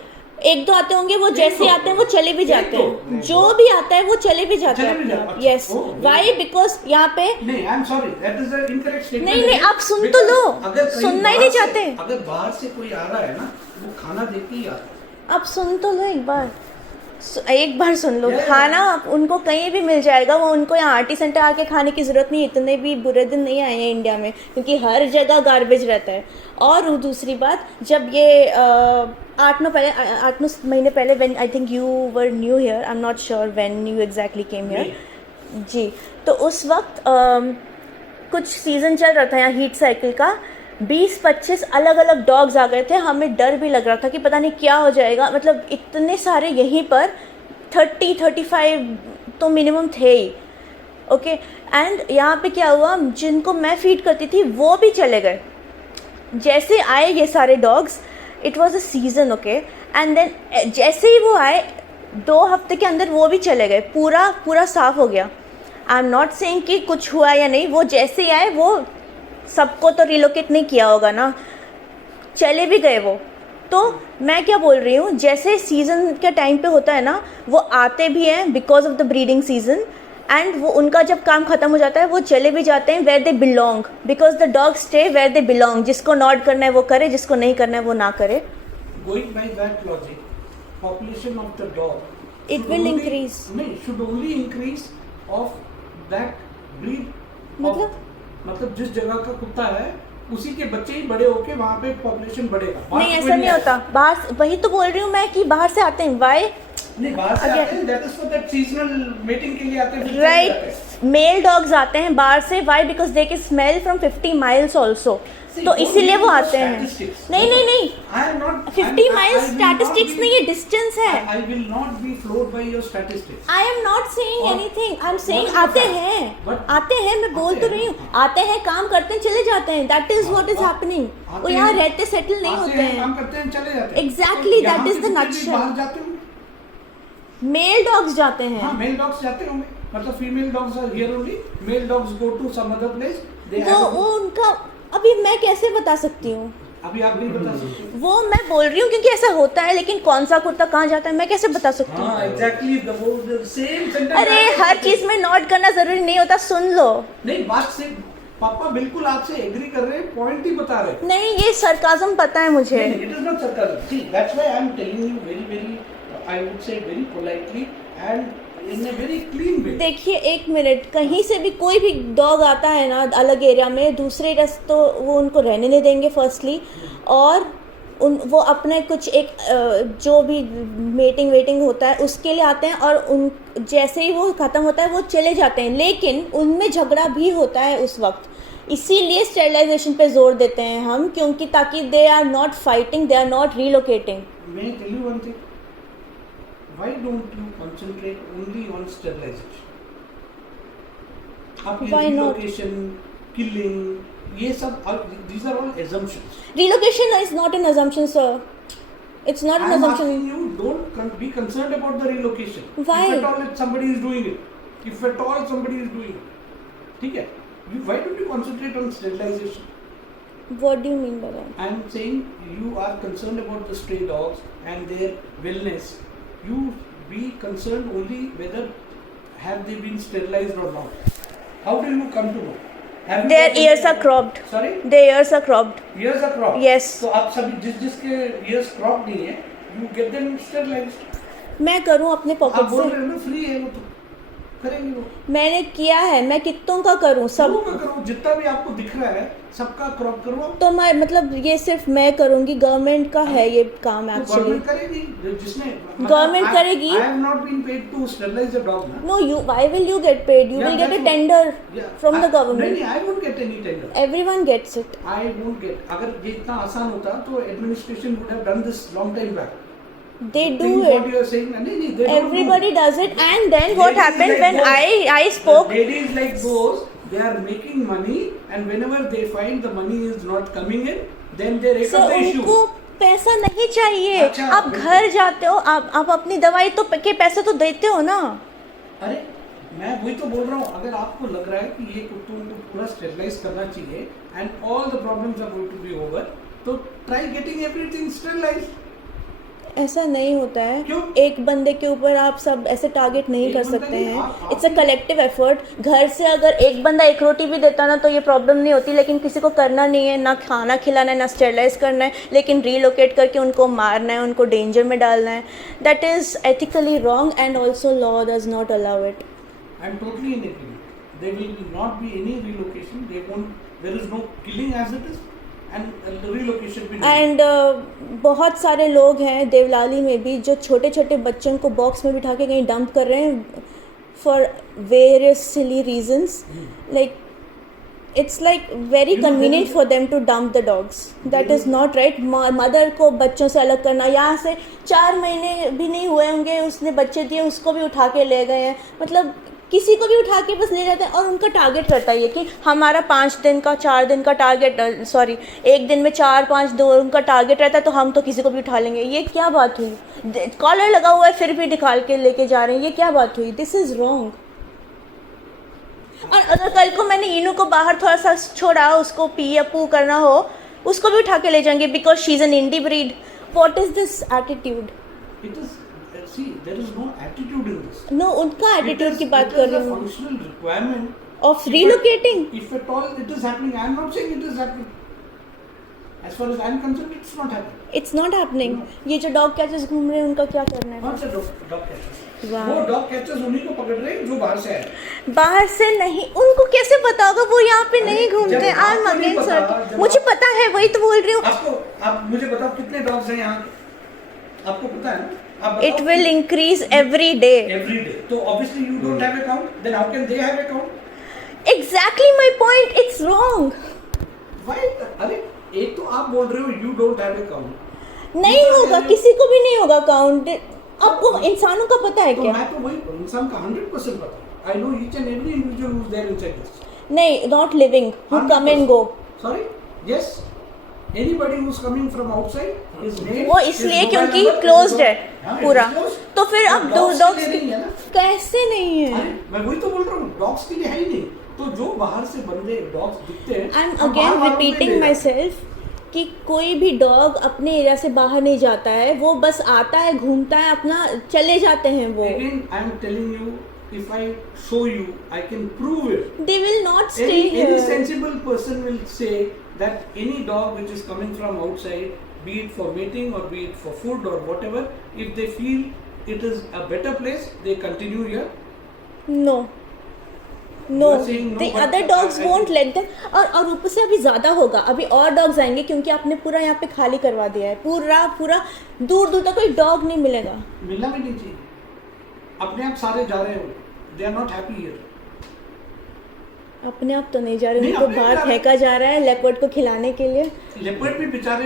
एक दो आते होंगे, वो एक जैसे दो। आते हैं वो चले भी एक जाते दो। हैं, जो भी आता है वो चले भी जाते चले भी हैं. जाते हैं। यस. Oh, Y? बिकॉज यहाँ पे नहीं, I am sorry, that is the incorrect statement. नहीं, आप सुन तो लो. सुनना ही नहीं चाहते. अगर बाहर से कोई आ रहा है ना, वो खाना देके ही आता है. आप सुन तो लो एक बार सुन लो. Yeah. खाना उनको कहीं भी मिल जाएगा, वो उनको यहाँ आरटी सेंटर आके खाने की ज़रूरत नहीं. इतने भी बुरे दिन नहीं आए हैं इंडिया में, क्योंकि हर जगह गार्बेज रहता है. और दूसरी बात, जब ये 8-9 महीने पहले, when I think you were new here, I am not sure when you exactly came here. जी, तो उस वक्त कुछ सीज़न चल रहा था यहाँ हीट साइकिल का. 20-25 अलग अलग डॉग्स आ गए थे. हमें डर भी लग रहा था कि पता नहीं क्या हो जाएगा. मतलब इतने सारे यहीं पर 30-35 तो मिनिमम थे ही. ओके. एंड यहाँ पे क्या हुआ, जिनको मैं फीड करती थी वो भी चले गए. जैसे आए ये सारे dogs, it was a season. Okay. And then जैसे ही वो आए, 2 हफ्ते के अंदर वो भी चले गए. पूरा साफ़ हो गया. आई एम नॉट सेइंग कि कुछ हुआ या नहीं. वो जैसे ही आए, वो सबको तो रिलोकेट नहीं किया होगा ना, चले भी गए वो. तो मैं क्या बोल रही हूँ, जैसे सीज़न के टाइम पे होता है ना, वो आते भी हैं because of the breeding season, and वो उनका जब काम ख़त्म हो जाता है वो चले भी जाते हैं where they belong, because the dog stay where they belong. जिसको नॉट करना है वो करे, जिसको नहीं करना है वो ना करे. Going by that logic, population of the dog It should will only- increase. नहीं, should only increase of that breed. मतलब जिस जगह का कुत्ता है, उसी के बच्चे ही बड़े होके वहाँ पे पॉपुलेशन बढ़ेगा. बाहर नहीं, से ऐसा कोई नहीं होता. बाहर, वही तो बोल रही हूँ मैं कि बाहर से आते हैं. वाई? नहीं, बाहर से Again. आते हैं, that is for that seasonal mating के लिए आते हैं. फिर चले जाते हैं. राइट. मेल डॉग्स आते हैं बाहर से. Why? Because they can smell from 50 miles also. See, तो don't इसीलिए वो use आते हैं. statistics. नहीं. I am not. 50 I miles will not statistics be- नहीं, ये डिस्टेंस है. I will not be floored by your statistics. I am not saying or- anything. I am What saying is the आते fact? हैं. But- आते हैं, मैं बोल आते तो हैं. रही हूँ. आते हैं, काम करते हैं, चले जाते हैं. दैट इज व्हाट इज हाँ, हैपनिंग. आते वो यहाँ हैं, रहते सेटल नहीं आते होते हैं, काम हैं. करते हैं, चले जाते हैं. Exactly, यहाँ that is के the जितने भी nutshell. बाहर जाते होंगे. मेल डॉग्स जाते हाँ, हैं. मेल डॉग्स जाते होंगे. मतलब female dogs are here only. Male dogs go to some other place. वो उनका अभी मैं कैसे बता सकती हूँ. अभी आप नहीं बता सकते. वो मैं बोल रही हूँ क्योंकि ऐसा होता है, लेकिन कौन सा कुत्ता कहाँ जाता है मैं कैसे बता सकती हूँ. हाँ, एग्जैक्टली द सेम सेंटेंस. अरे हर चीज में नोट करना जरूरी नहीं होता. सुन लो. नहीं, बात से पापा बिल्कुल आपसे एग्री कर रहे हैं, पॉइंट ही बता रहे हैं. नहीं, ये सरकाज़म पता है मुझे. It is not sarcasm. See, that's why I am telling you very, I would say very politely and in a very clean way. देखिए, 1 मिनट. कहीं से भी कोई भी डॉग आता है ना अलग एरिया में, दूसरे रस तो वो उनको रहने नहीं देंगे फर्स्टली. और वो अपने कुछ एक जो भी मेटिंग होता है उसके लिए आते हैं, और उन जैसे ही वो ख़त्म होता है वो चले जाते हैं. लेकिन उनमें झगड़ा भी होता है उस वक्त. इसीलिए स्टेरिलाइजेशन पे जोर देते हैं हम, क्योंकि ताकि they are not fighting, they are not relocating. May I tell you one thing? Why don't you concentrate only on sterilization? आपकी Why not? relocation, killing, ये सब these are all assumptions. Relocation is not an assumption, sir. It's not an I'm assumption. asking you, don't be concerned about the relocation. Why? If at all somebody is doing it, if at all somebody is doing it, ठीक है? Why don't you concentrate on sterilization? What do you mean by that? I'm saying you are concerned about the stray dogs and their wellness. You be concerned only whether have they been sterilized or not. How do you come to know? Have you Their got ears any- are cropped. Sorry? Their ears are cropped. Ears are cropped. Yes. तो आप सभी जिसके ears cropped नहीं है, you get them sterilized. मैं करूं अपने आप पॉकेट बोल से? रहे हो ना फ्री है वो तो करेंगे वो. मैंने किया है, मैं कितनों का करूं? सब करो ना करो, जितना भी आपको दिख रहा है सबका क्रॉप करवाओ. तो मैं मतलब ये सिर्फ मैं करूंगी, गवर्नमेंट का है ये काम तो एक्चुअली. गवर्नमेंट करेगी जिसने Government करेगी. I have not been paid to sterilize the dog ना. No, you. Why will you get paid? You Yeah, will get a that's what- tender Yeah. from the नहीं government. नहीं, I won't get any tender. Everyone gets it. I won't get. अगर ये इतना आसान होता तो administration would have done this long time back. They do Think what it. you are saying. नहीं, they don't Everybody do. does it. And then what Ladies happened like when those- I spoke? Ladies like those, they are making money, and whenever they find the money is not coming in, then they rake So up the issue. उनको पैसा नहीं चाहिए. अच्छा, आप बिल्कुल. घर जाते हो, आप अपनी दवाई तो के पैसे तो देते हो ना. अरे मैं वही तो बोल रहा हूँ. अगर आपको लग रहा है कि ये कुत्तों को पूरा स्टेरिलाइज करना चाहिए and all the problems are going to be over, तो try getting everything sterilized. ऐसा नहीं होता है. क्यों? एक बंदे के ऊपर आप सब ऐसे टारगेट नहीं एक कर बंदा सकते नहीं, हैं. आप- इट्स अ कलेक्टिव एफर्ट. घर से अगर एक बंदा एक रोटी भी देता ना तो ये प्रॉब्लम नहीं होती, लेकिन किसी को करना नहीं है, ना खाना खिलाना है, ना स्टेरिलाइज करना है, लेकिन रीलोकेट करके उनको मारना है, उनको डेंजर में डालना है. That is ethically wrong and also law does not allow it. I am totally in agreement. There will not be any relocation. There is no killing as it is, and the relocation will. And बहुत सारे लोग हैं देवलाली में भी जो छोटे छोटे बच्चों को बॉक्स में बिठा के कहीं डंप कर रहे हैं for various silly reasons. Like it's like very You know, convenient there is- for them to dump the dogs. That there is not right. Mother को बच्चों से अलग करना, यहाँ से 4 महीने भी नहीं हुए होंगे उसने बच्चे दिए, उसको भी उठा के ले गए हैं. मतलब किसी को भी उठा के बस ले जाते हैं और उनका टारगेट रहता है ये कि हमारा 5 दिन का 4 दिन का टारगेट, सॉरी 1 दिन में 4-5 2 उनका टारगेट रहता है, तो हम तो किसी को भी उठा लेंगे. ये क्या बात हुई? कॉलर लगा हुआ है फिर भी निकाल के लेके जा रहे हैं, ये क्या बात हुई? This is wrong. और अगर कल को मैंने इनू को बाहर थोड़ा सा छोड़ा, उसको पी या पू करना हो, उसको भी उठा के ले जाएंगे because she is an indie breed. What is this attitude? It is. See, there is no attitude in this. नो, उनका एटीट्यूड की बात कर रही हूँ. Functional requirement of relocating. if at all it is happening. I am not saying it is happening. As far as I am concerned, it's not happening. It's not happening. ये जो dog catchers घूम रहे हैं उनका क्या करना है? Not the dog catchers. Wow. वो dog catchers उन्हीं को पकड़ रहे हैं जो बाहर से आए. बाहर से नहीं, उनको कैसे पता होगा? वो यहाँ पे नहीं घूमते. जब आई एम आपको नहीं अगेंस्ट पता, सर. जब मुझे आप- पता है, वही तो बोल रही हूँ. आप मुझे बताओ कितने डॉग्स हैं यहाँ के? आपको पता है ना? आप बताओ. It will increase every day. Every day. So obviously you don't have account. Then how can they have account? Exactly my point. It's wrong. Why? अरे एक तो आप बोल रहे हो you don't have account. नहीं होगा, किसी को भी नहीं होगा अकाउंट. आपको इंसानों का पता है तो क्या? मैं तो वही इंसान का 100% पता. I know each and every individual who's there inside this. नहीं, not living, who come and go. Sorry? Yes. Anybody who's coming from outside is named. वो इसलिए क्योंकि क्लोज्ड है पूरा. तो फिर अब दो डॉग्स डॉग्स नहीं है ना. कैसे नहीं है? अरे मैं वही तो बोल रहा हूँ डॉग्स के लिए है ही नहीं. तो जो बाहर से बंदे डॉग्स दिखते हैं. आई एम हम अगेन बाहर वालों को रिपीटिंग ले माई जाते हैं. सेल्फ कि कोई भी डॉग अपने एरिया से बाहर नहीं जाता है. वो बस आता है, घूमता है, अपना चले जाते हैं वो. Again, I am telling you, if I show you, I can prove it. They will not stay Any here. sensible person will say that any dog which is coming from outside, be it for mating or be it for food or whatever, if they feel it is a better place, they continue here. No. No, You are saying no, the but other dogs I- won't let them. और ऊपर से अभी ज़्यादा होगा. अभी और dogs आएंगे क्योंकि आपने पूरा यहाँ पे खाली करवा दिया है. पूरा दूर दूर तक कोई डॉग नहीं मिलेगा. मिलना भी नहीं चाहिए. अपने आप सारे जा रहे हो. They are not happy here. अपने आप तो नहीं जा रहे, नहीं, उनको अपने आप बाहर जा रहे। फेंका जा रहा है लेपर्ड को खिलाने के लिए. लेपर्ड भी बेचारे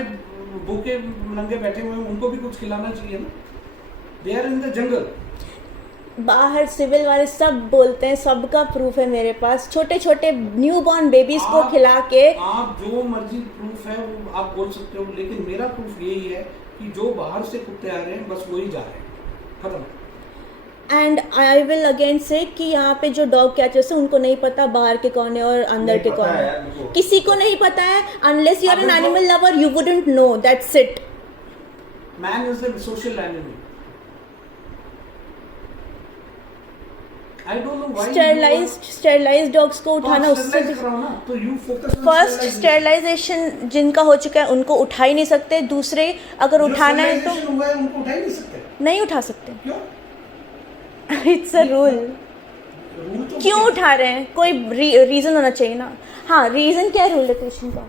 भूखे नंगे बैठे हुए हैं. उनको भी कुछ खिलाना चाहिए ना. They are in the jungle. बाहर सिविल वाले सब बोलते हैं, सबका प्रूफ है मेरे पास, छोटे छोटे न्यूबॉर्न बेबीज को खिला के। आप जो मर्जी प्रूफ है वो आप बोल सकते हो, लेकिन मेरा प्रूफ यही है कि जो बाहर से कुत्ते आ रहे हैं बस वही जा रहे हैं, खत्म। एंड आई विल अगेन से कि यहाँ पे जो डॉग कैचर्स हैं उनको नहीं पता बाहर के कौन है और अंदर के कौन है, किसी को नहीं पता है। Unless you are an animal lover you wouldn't know, that's it. Man is a social animal. I don't know why sterilized dogs को उठाना उससे तो you focus on first sterilization जिनका हो चुका है उनको उठा ही नहीं सकते, दूसरे अगर उठाना है तो हुआ है, उनको उठा ही नहीं सकते। नहीं उठा सकते। क्यों? It's a rule. रूल तो क्यों उठा रहे हैं, कोई रीजन होना चाहिए ना। हाँ, रीजन क्या है रिलोकेशन का?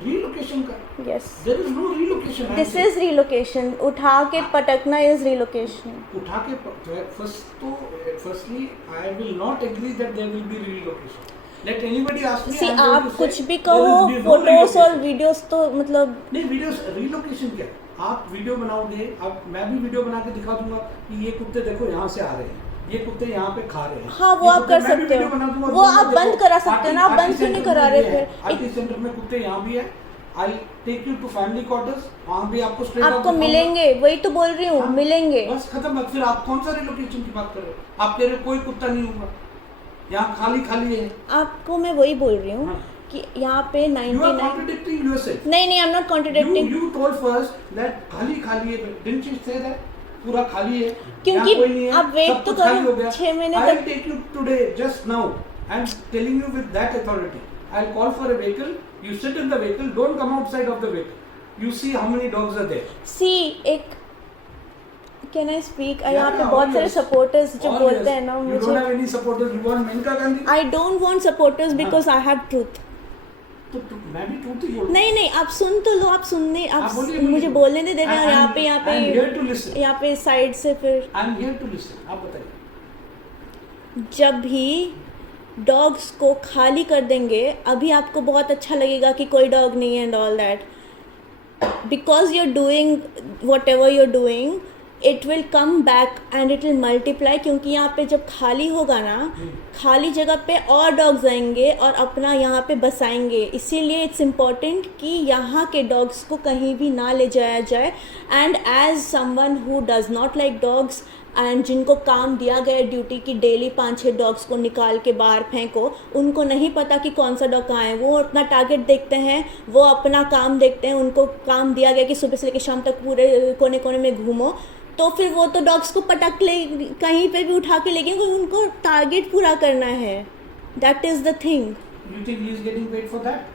relocation का। Yes, There is no relocation. This is relocation. उठा के पटकना इज रिलोकेशन। उठा के firstly I will not agree that there will be relocation. Let anybody ask me. C I am going आप to say कुछ भी there कहो, will be no photos relocation. और videos तो मतलब नहीं, वीडियोस रिलोकेशन क्या है? आप वीडियो बनाओगे, अब मैं भी वीडियो बना के दिखा दूंगा कि ये कुत्ते देखो यहाँ से आ रहे हैं, ये कुत्ते यहाँ पे खा रहे हैं। हाँ, वो ये आप कुत्ते कर मैं भी सकते वीडियो हो, बना दूंगा, वो दूंगा, आप देखो, बंद करा सकते हो ना, आप आरटी बंद क्यों नहीं सेंटर करा में रहे भी है, फिर? आरटी सेंटर में कुत्ते यहाँ भी है। I take you to family quarters, वहाँ भी आपको straight आपको out दिखाऊंगा। मिलेंगे, वही तो बोल रही हूँ, हाँ, मिलेंगे। बस खत्म। फिर आप कौन सा रिलोकेशन की बात कर रहे हो? आप कह रहे हो कोई कुत्ता नहीं होगा, यहाँ खाली खाली है। आपको मैं वही बोल रही हूँ हाँ। कि यहाँ पे You are 99 contradicting yourself. नहीं नहीं, आई am not contradicting. You told first that खाली खाली है, didn't you say that? पूरा खाली है, क्योंकि यहाँ कोई नहीं है, आप wait सब तो कुछ खाली करो, हो गया। 6 महीने I'll तक। take you today, just now. I'm telling you with that authority. I'll call for a vehicle. You sit in the vehicle. Don't come outside of the vehicle. You see how many dogs are there. सी एक can I speak? Yeah, यहाँ पे yeah, बहुत सारे always. Supporters जो Always. बोलते हैं ना You मुझे, don't have any supporters. You want Menka Gandhi? I don't want supporters because I have truth. तो मैं भी truth ही बोलता नहीं नहीं, आप सुन तो लो, आप सुनने, हाँ, आप बोलिए, मुझे बोलिए। बोलने दे रहे हैं और यहाँ I'm पे here to listen. यहाँ पे साइड से फिर I'm here to listen. आप बताइए। जब भी डॉग्स को खाली कर देंगे अभी आपको बहुत अच्छा लगेगा कि कोई डॉग नहीं है and all that, because you are doing whatever you are doing it will come back and it will multiply. क्योंकि यहाँ पे जब खाली होगा ना, खाली जगह पे और डॉग्स आएंगे और अपना यहाँ पे बसाएंगे। इसीलिए इट्स इम्पॉर्टेंट कि यहाँ के डॉग्स को कहीं भी ना ले जाया जाए। And as someone who does not like dogs and जिनको काम दिया गया ड्यूटी की डेली 5-6 डॉग्स को निकाल के बाहर फेंको, उनको नहीं पता कि कौन सा डॉग कहाँ है। वो अपना टारगेट देखते हैं, वो अपना काम देखते हैं। उनको काम दिया गया कि सुबह से लेकर शाम तक पूरे कोने कोने में घूमो, तो फिर वो तो डॉग्स को पटक ले, कहीं पे भी उठा के लेंगे, उनको टारगेट पूरा करना है। That is the thing. You think he is getting paid for that?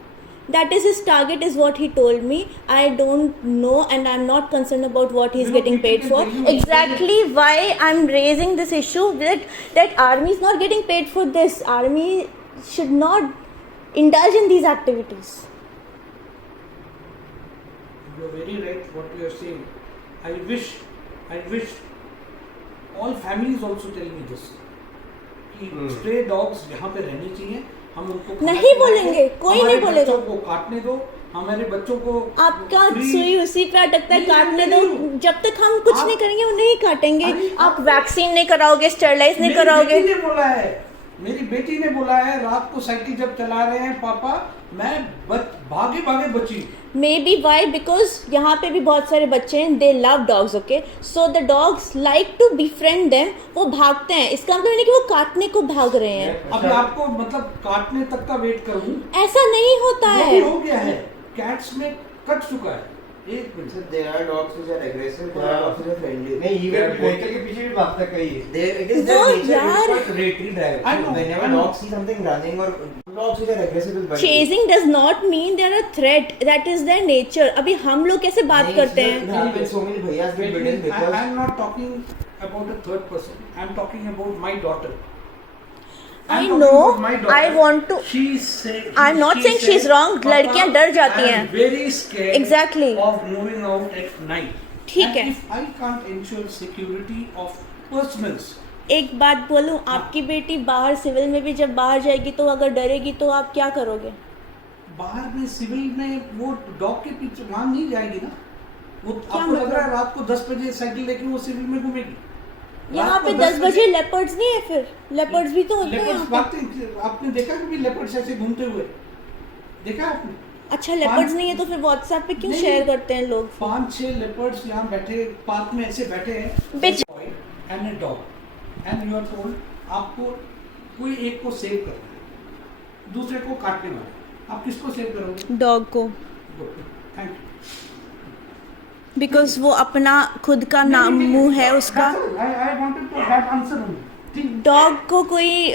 That is his target, is what he told me. I don't know and I'm not concerned about what he's You know, getting people paid can for. tell you Exactly why I'm raising this issue that army is not getting paid for this. Army should not indulge in these activities. You are very right what you are saying. I wish all families also tell me this. कि stray dogs यहाँ पे रहने चाहिए, हम उनको खाना नहीं खिलाएंगे, बोलेंगे, कोई हमारे नहीं बोलेगा। बच्चों को काटने दो, हमारे बच्चों को आपका free- सुई उसी पे अटकता है, नहीं, काटने नहीं, दो। नहीं। जब तक हम कुछ आप- नहीं करेंगे वो नहीं काटेंगे। अरे, आप वैक्सीन नहीं कराओगे, स्टेरलाइज नहीं कराओगे। मेरी बेटी ने बोला है, मेरी बेटी ने बोला है, रात को साइकिल जब चला रहे हैं पापा, मैं भागे भागे बची। मे बी वाई, बिकॉज यहाँ पे भी बहुत सारे बच्चे हैं, they love dogs, okay, so the dogs like to befriend them। वो भागते हैं, इसका मतलब नहीं कि वो काटने को भाग रहे हैं। अभी आपको मतलब काटने तक का वेट करूं, ऐसा नहीं होता वो है। भी हो गया है, कैट्स में कट चुका है। एक minute, So there are dogs which are aggressive, there are dogs which are friendly. नहीं, They even are both. Vehicle के पीछे भी भागता कई है। It is their वो nature. यार- It's not retreat I know, whenever I know. dogs see something running or dogs which are aggressive will bite you. Chasing does not mean they are a threat, that is their nature। अभी हम लोग कैसे बात नहीं, करते it हैं? happens, so many bhaiyas get bitten because I am not talking about a third person. I am talking about my daughter. I I'm talking know, about my daughter. I want to- She said, I'm not saying said, she's wrong. "Papa, लड़कियां डर जाती I हैं." am very scared Exactly. of moving out at night. ठीक And है। if I can't ensure security of personals, एक बात बोलूं, आपकी बेटी बाहर सिविल में भी जब बाहर जाएगी तो अगर डरेगी तो आप क्या करोगे? बाहर में सिविल में वो डॉग के पीछे वहां नहीं जाएगी ना। वो क्या आपको लग मतलब? रहा है रात को 10 बजे साइकिल लेके वो सिविल में घूमेगी? यहाँ रात पे को 10 बजे लेपर्ड्स नहीं है, फिर लेपर्ड्स भी तो होते हैं लेपर्ड्स यहाँ पे। भागते, आपने देखा कभी लेपर्ड्स ऐसे घूमते हुए? देखा आपने? अच्छा लेपर्ड्स नहीं है तो फिर व्हाट्सएप पे क्यों नहीं, शेयर करते हैं लोग? 5-6 लेपर्ड्स यहाँ बैठे पार्क में ऐसे बैठे हैं, Bitch. And a dog, and you are told आपको कोई एक को सेव करना है, दूसरे को काटने वाला, आप किसको सेव करोगे? डॉग को, थैंक यू। बिकॉज वो अपना खुद का नाम मुंह है उसका। I wanted to that answer only. Dog को कोई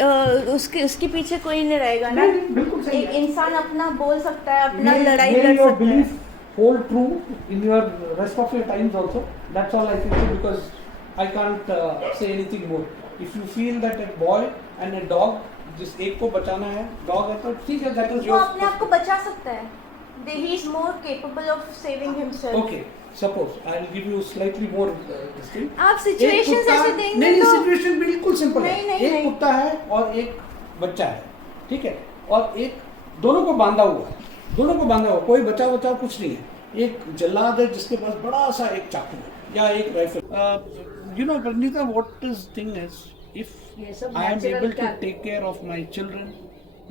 उसके पीछे कोई नहीं रहेगा ना। नहीं, बिल्कुल सही एक है। इंसान अपना बोल सकता है, अपना May- लड़ाई may लड़ your सकता है। belief hold true in your rest of your times also. That's all I can say, because I can't say anything more. If you feel that a boy and a dog, जिस एक को बचाना है, dog है तो ठीक है, that is वो your. अपने आप को बचा सकता है। He is more capable of saving himself. Okay, suppose I'll give you slightly more this thing. आप situations एक कुत्ता- ऐसे देंगे नहीं, तो- सिचुएशन बिल्कुल सिंपल है। नहीं, एक नहीं। कुत्ता है और एक बच्चा है, ठीक है, और एक दोनों को बांधा हुआ है, दोनों को बांधा हुआ, कोई बचाव बचाव कुछ नहीं है। एक जल्लाद है जिसके पास बड़ा सा एक चाकू है या एक rifle. You know Pranita, what is thing is, if ये सब I am natural able to क्या? take care of my children,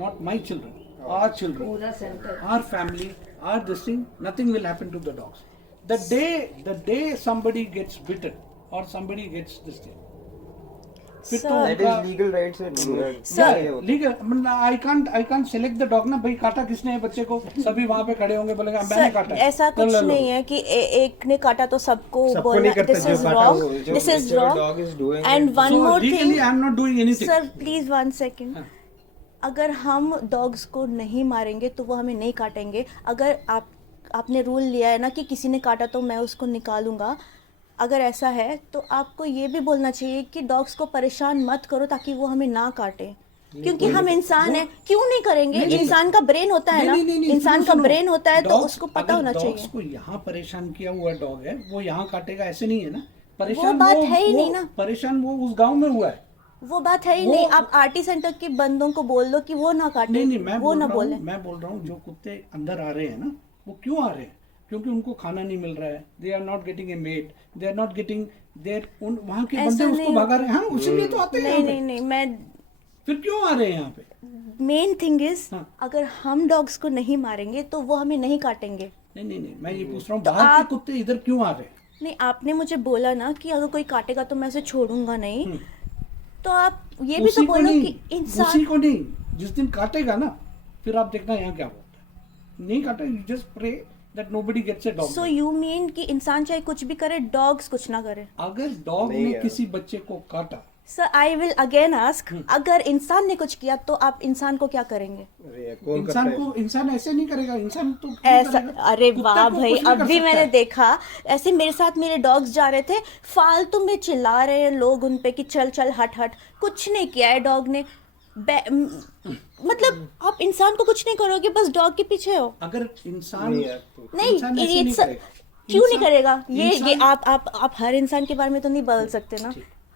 not my children, our children, पूरा centre our family, our this thing, nothing will happen to the dogs. The day somebody gets bitten or somebody gets this thing, फिर तो Sir, That is legal rights and Yeah, legal. I can't select the dog ना, भाई काटा किसने है बच्चे को, सभी वहाँ पे खड़े होंगे बोलेगा मैंने सर, काटा है। ऐसा लो, कुछ लो, लो। नहीं है कि एक ने काटा तो सबको सबको बोलना नहीं करते, दिस जो इज काटा रॉन्ग, वो, जो this is whichever wrong dog is doing and it. One So more legally thing I am not doing anything. Sir please 1 second. हाँ। अगर हम डॉग्स को नहीं मारेंगे तो वो हमें नहीं काटेंगे। अगर आपने रूल लिया है ना कि किसी ने काटा तो मैं उसको निकालूंगा, अगर ऐसा है तो आपको ये भी बोलना चाहिए कि डॉग्स को परेशान मत करो ताकि वो हमें ना काटे, क्योंकि हम इंसान हैं। क्यों नहीं करेंगे? नहीं, इंसान का ब्रेन होता है ना, नहीं, इंसान का सुनो, ब्रेन होता है तो dogs- उसको पता अगर होना dogs चाहिए। को यहाँ परेशान किया हुआ डॉग है, वो यहाँ काटेगा ऐसे नहीं है ना। वो परेशान बात है ही वो- नहीं ना। परेशान वो उस गांव में हुआ है। वो बात है ही वो- नहीं। आप आरटी सेंटर के बंदों को बोल दो कि वो ना काटे, नहीं, मैं वो बोल ना रहा बोले। हूँ, मैं बोल रहा हूँ जो कुत्ते अंदर आ रहे हैं ना, वो क्यों आ रहे हैं? क्योंकि उनको खाना नहीं मिल रहा है, they are not getting a mate, they are not getting their, उन वहाँ के ऐसा बंदे उसको नहीं भगा रहे हैं। हाँ, उसीलिए तो आते हैं नहीं यहाँ पे। नहीं नहीं, मैं फिर क्यों आ रहे हैं यहाँ पे? मेन थिंग इज हाँ। अगर हम डॉग्स को नहीं मारेंगे तो वो हमें नहीं काटेंगे। नहीं, मैं ये पूछ रहा हूँ तो बाहर के आप- कुत्ते इधर क्यों आ रहे हैं? नहीं, आपने मुझे बोला ना कि अगर कोई काटेगा तो मैं उसे छोड़ूंगा नहीं, तो आप ये भी तो उसी को बोलो नहीं, कि इंसान उसी को नहीं, जिस दिन काटेगा ना, फिर आप देखना यहाँ क्या होता है। नहीं काटा, you just pray that nobody gets a dog. So you mean कि इंसान चाहे कुछ भी करे, डॉग्स कुछ ना करे। अगर डॉग नहीं ने यार। किसी बच्चे को काटा, sir I will again ask, अगर इंसान ने कुछ किया तो आप इंसान को क्या करेंगे? अरे कौन करता इंसान है? को इंसान ऐसे नहीं करेगा, इंसान तो क्यों ऐसा करेगा? अरे कुत्ते वाह को भाई, कुछ नहीं कर अभी सकता मैंने है। देखा ऐसे मेरे साथ मेरे डॉग्स जा रहे थे, फालतू में चिल्ला रहे हैं लोग उन पे कि चल चल हट हट। कुछ नहीं किया है डॉग ने। मतलब आप इंसान को कुछ नहीं करोगे, बस डॉग के पीछे हो। अगर इंसान नहीं यार, तो- नहीं, इंसान ऐसे ये नहीं सब- करेगा। क्यों नहीं इंसान- करेगा? ये इंसान- आप हर इंसान के बारे में तो नहीं बोल सकते ना।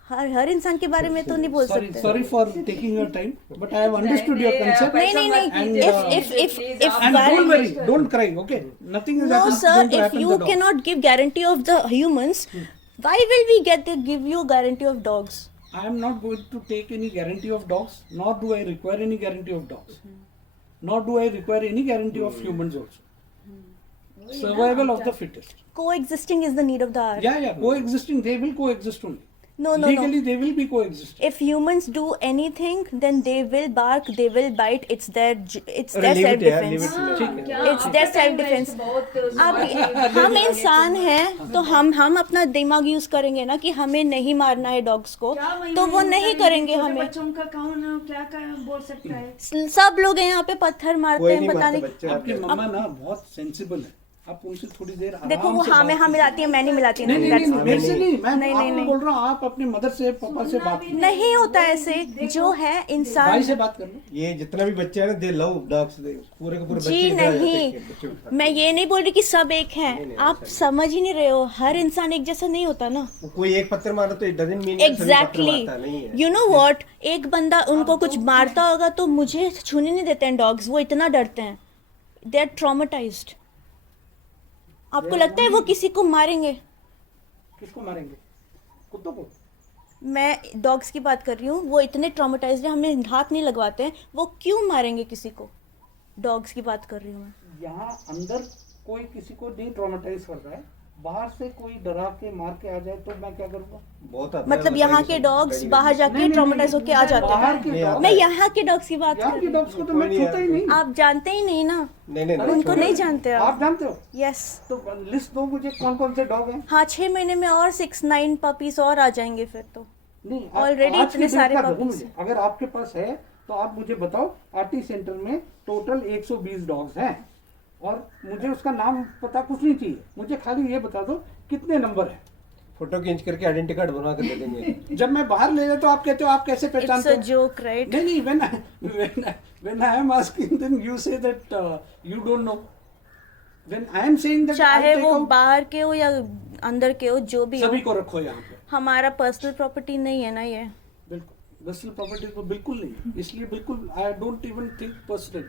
हर इंसान के बारे में तो नहीं बोल Sorry, सकते। sorry for taking your time, but I have understood your concept. नहीं नहीं नहीं, And, if And one don't worry, don't cry, okay? Nothing is no happen- sir, going to if happen you to the dog. cannot give guarantee of the humans, why will we give you guarantee of dogs? I am not going to take any guarantee of dogs, nor do I require any guarantee of dogs. Nor do I require any guarantee of humans also. Survival of the fittest. Coexisting is the need of the hour. Yeah, coexisting, they will coexist only. No. Legally, they will be coexisting. If humans do anything, then they will bark, they will bite. It's their अरे leave self it यार, defense. leave it. ठीक है। It's their self defense. अब हम इंसान हैं तो हम अपना दिमाग यूज करेंगे ना कि हमें नहीं मारना है डॉग्स को, तो वो नहीं करेंगे हमें। बच्चों का कौन क्या बोल सकता है? सब लोग यहाँ पे पत्थर मारते कोई हैं, नहीं पता मारता नहीं। बच्चे आपकी आते हैं। मम्मा ना बहुत सेंसिबल है, आप उनसे थोड़ी देर आराम देखो वो से हाँ में बात हाँ कीजिए। मिलाती है, मैं नहीं मिलाती। नहीं, That's- मेरे से नहीं, मैं नहीं, आपको नहीं। बोल रहा हूँ, आप अपने मदर से पापा से बात कीजिए, नहीं होता ऐसे। जो है भाई इंसान से बात कर लो। ये जितना भी बच्चे हैं ना, दे लव डॉग्स, पूरे के पूरे बच्चे जी इधर आ जाते हैं, नहीं, बच्चे उठा- मैं ये नहीं बोल रही कि सब एक नहीं, हैं। नहीं, आप ऐसा समझ ही नहीं रहे हो, हर इंसान एक जैसा नहीं होता ना। वो कोई एक पत्थर मारा तो it doesn't mean exactly, you know what, एक बंदा उनको कुछ मारता होगा तो मुझे छूने नहीं देते हैं डॉग्स, वो इतना डरते हैं, दे आर ट्रॉमेटाइज्ड। आपको लगता है वो किसी को मारेंगे? किसको मारेंगे? कुत्तों को? मैं डॉग्स की बात कर रही हूँ, वो इतने ट्रॉमेटाइज्ड हैं, हमें हाथ नहीं लगवाते हैं, वो क्यों मारेंगे किसी को? डॉग्स की बात कर रही हूँ मैं। यहाँ अंदर कोई किसी को नहीं ट्रॉमेटाइज कर रहा है, बाहर से कोई डरा के मार के आ जाए तो मैं क्या करूँगा? बहुत आता है, मतलब यहाँ के डॉग्स बाहर जाके ट्रॉमेटाइज होके आ जाते बाहर हैं। के नहीं, dog- मैं यहाँ के डॉग्स की बात यहाँ कर के रही हूँ। डॉग्स को तो मैं कोई नहीं छूता ही नहीं। आप जानते ही नहीं ना, नहीं उनको नहीं जानते आप आप। जानते हो? यस। तो लिस्ट दो मुझे, कौन कौन से डॉग हैं? हाँ, 6 महीने में और 6-9 पपीज और आ जाएंगे फिर तो। नहीं, Already आज इतने के सारे दिन का दो puppies मुझे। अगर आपके पास है तो आप मुझे बताओ, आरटी सेंटर में टोटल 120 डॉग्स हैं और मुझे उसका नाम पता कुछ नहीं चाहिए, मुझे खाली ये बता दो कितने नंबर है। फोटो खींच करके आइडेंटिटी कार्ड बना कर दे देंगे। जब मैं बाहर ले जाता तो आप कहते हो आप कैसे इट्स पहचानते अ हो? Joke, right? नहीं नहीं, when I am asking then you say that you don't know. When I am saying that I चाहे take वो out, बाहर के हो या अंदर के हो, जो भी हो, सभी को रखो यहाँ पे। हमारा पर्सनल प्रॉपर्टी नहीं है ना ये। बिल्कुल पर्सनल प्रॉपर्टी तो बिल्कुल नहीं, इसलिए बिल्कुल I don't even think personal.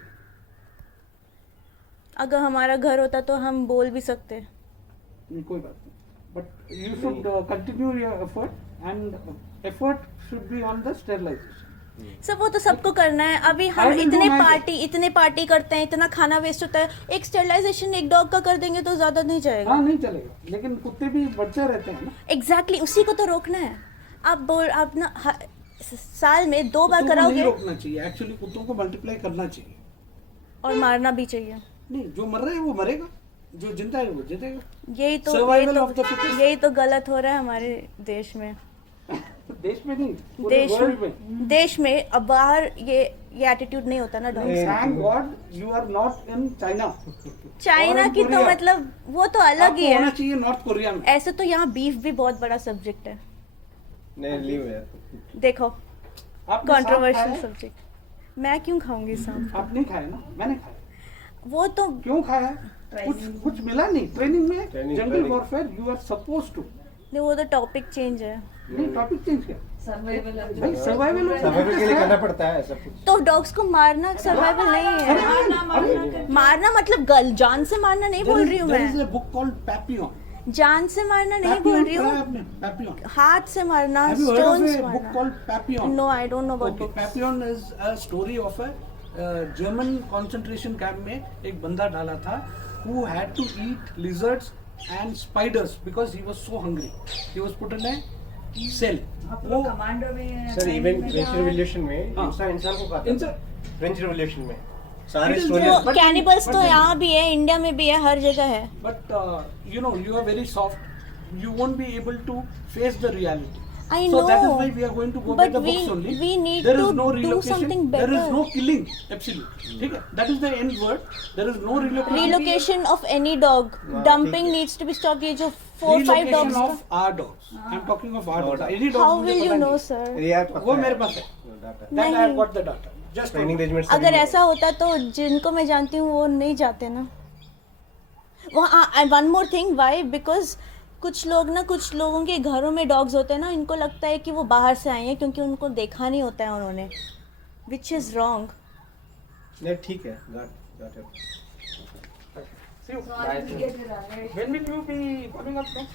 अगर हमारा घर होता तो हम बोल भी सकते। नहीं, कोई बात नहीं, but you should continue your effort and effort should be on the sterilization. सब वो तो सबको करना है। अभी I हम will do इतने पार्टी करते हैं, इतना खाना वेस्ट होता है, एक स्टेरिलाइजेशन एक डॉग का कर देंगे तो ज्यादा नहीं जाएगा। हाँ नहीं चलेगा, लेकिन कुत्ते भी बढ़ते रहते हैं ना। एग्जैक्टली, उसी को तो रोकना है। आप ना साल में 2 बार कुत्तों को नहीं कराओगे रोकना चाहिए, एक्चुअली कुत्तों को मल्टीप्लाई करना चाहिए। और मारना भी चाहिए। नहीं, जो मर रहा है वो मरेगा, जो जिंदा है वो जिंदेगा। Survival of the fittest. यही तो गलत हो रहा है हमारे देश में। देश में नहीं, पूरे वर्ल्ड में। देश में अब बाहर ये एटीट्यूड नहीं होता ना dog. Thank God you are not in China. China की तो मतलब वो तो अलग ही होना है। चाहिए नॉर्थ कोरिया में। ऐसे तो यहाँ बीफ भी बहुत बड़ा सब्जेक्ट है, नहीं लीव यार। देखो, आपने सांप कंट्रोवर्शियल खाया है? सब्जेक्ट। मैं क्यों खाऊंगी सांप? आप नहीं खाए ना, मैंने खाया। वो तो क्यों खाया है? कुछ मिला नहीं ट्रेनिंग में। Training, jungle training. Warfare you are suppose to. नहीं, वो तो टॉपिक चेंज है। नहीं, टॉपिक चेंज किया सर्वाइवल भाई, सर्वाइवल सर्वाइवल के लिए करना पड़ता है सब कुछ। तो डॉग्स को मारना सर्वाइवल नहीं है। मारना मतलब जान से मारना नहीं बोल रही हूँ There is मैं। a book called Papillon. जान से मारना नहीं बोल रही हूँ, Papillon. हाथ से मारना, Have you heard of stone a से book मारना। called Papillon? No, I don't know about Okay, books. Papillon is a story of a German concentration camp में एक बंदा डाला था who had to eat lizards and spiders because he was so hungry. He was put in a cell. आप वो लोग commando में sir even French revolution में हाँ। इंसान को खाता इंसान- था। फ्रेंच रिवॉल्यूशन में सारे It is स्टोरी there. वो कैनिबल्स तो यहाँ भी है, इंडिया में भी है, हर जगह है। But you know, you are very soft. You won't be able to face the reality. I So that is know. why we are going to go But by the we- books only. we need There is to no do relocation. something There is better. no killing. Absolutely. ठीक है? That is the end word. There is no relocation. Relocation of any dog, dumping needs to be stopped। ये जो 4-5 Relocation dogs of our dogs. I'm talking of our dogs. Any का, dogs how मुझे will you पता know, नहीं। sir? यार वो मेरे पास है। डाटा That I have नहीं। got the data. Just training regiment अगर ऐसा होता तो जिनको मैं जानती हूँ वो नहीं जाते ना वहाँ। One more thing, why? Because कुछ लोगों के घरों में डॉग्स होते हैं ना, इनको लगता है कि वो बाहर से आए हैं क्योंकि उनको देखा नहीं होता है उन्होंने, विच इज़ रॉन्ग। नहीं ठीक है got it. See you. So, I will get it right. When will you be coming up next?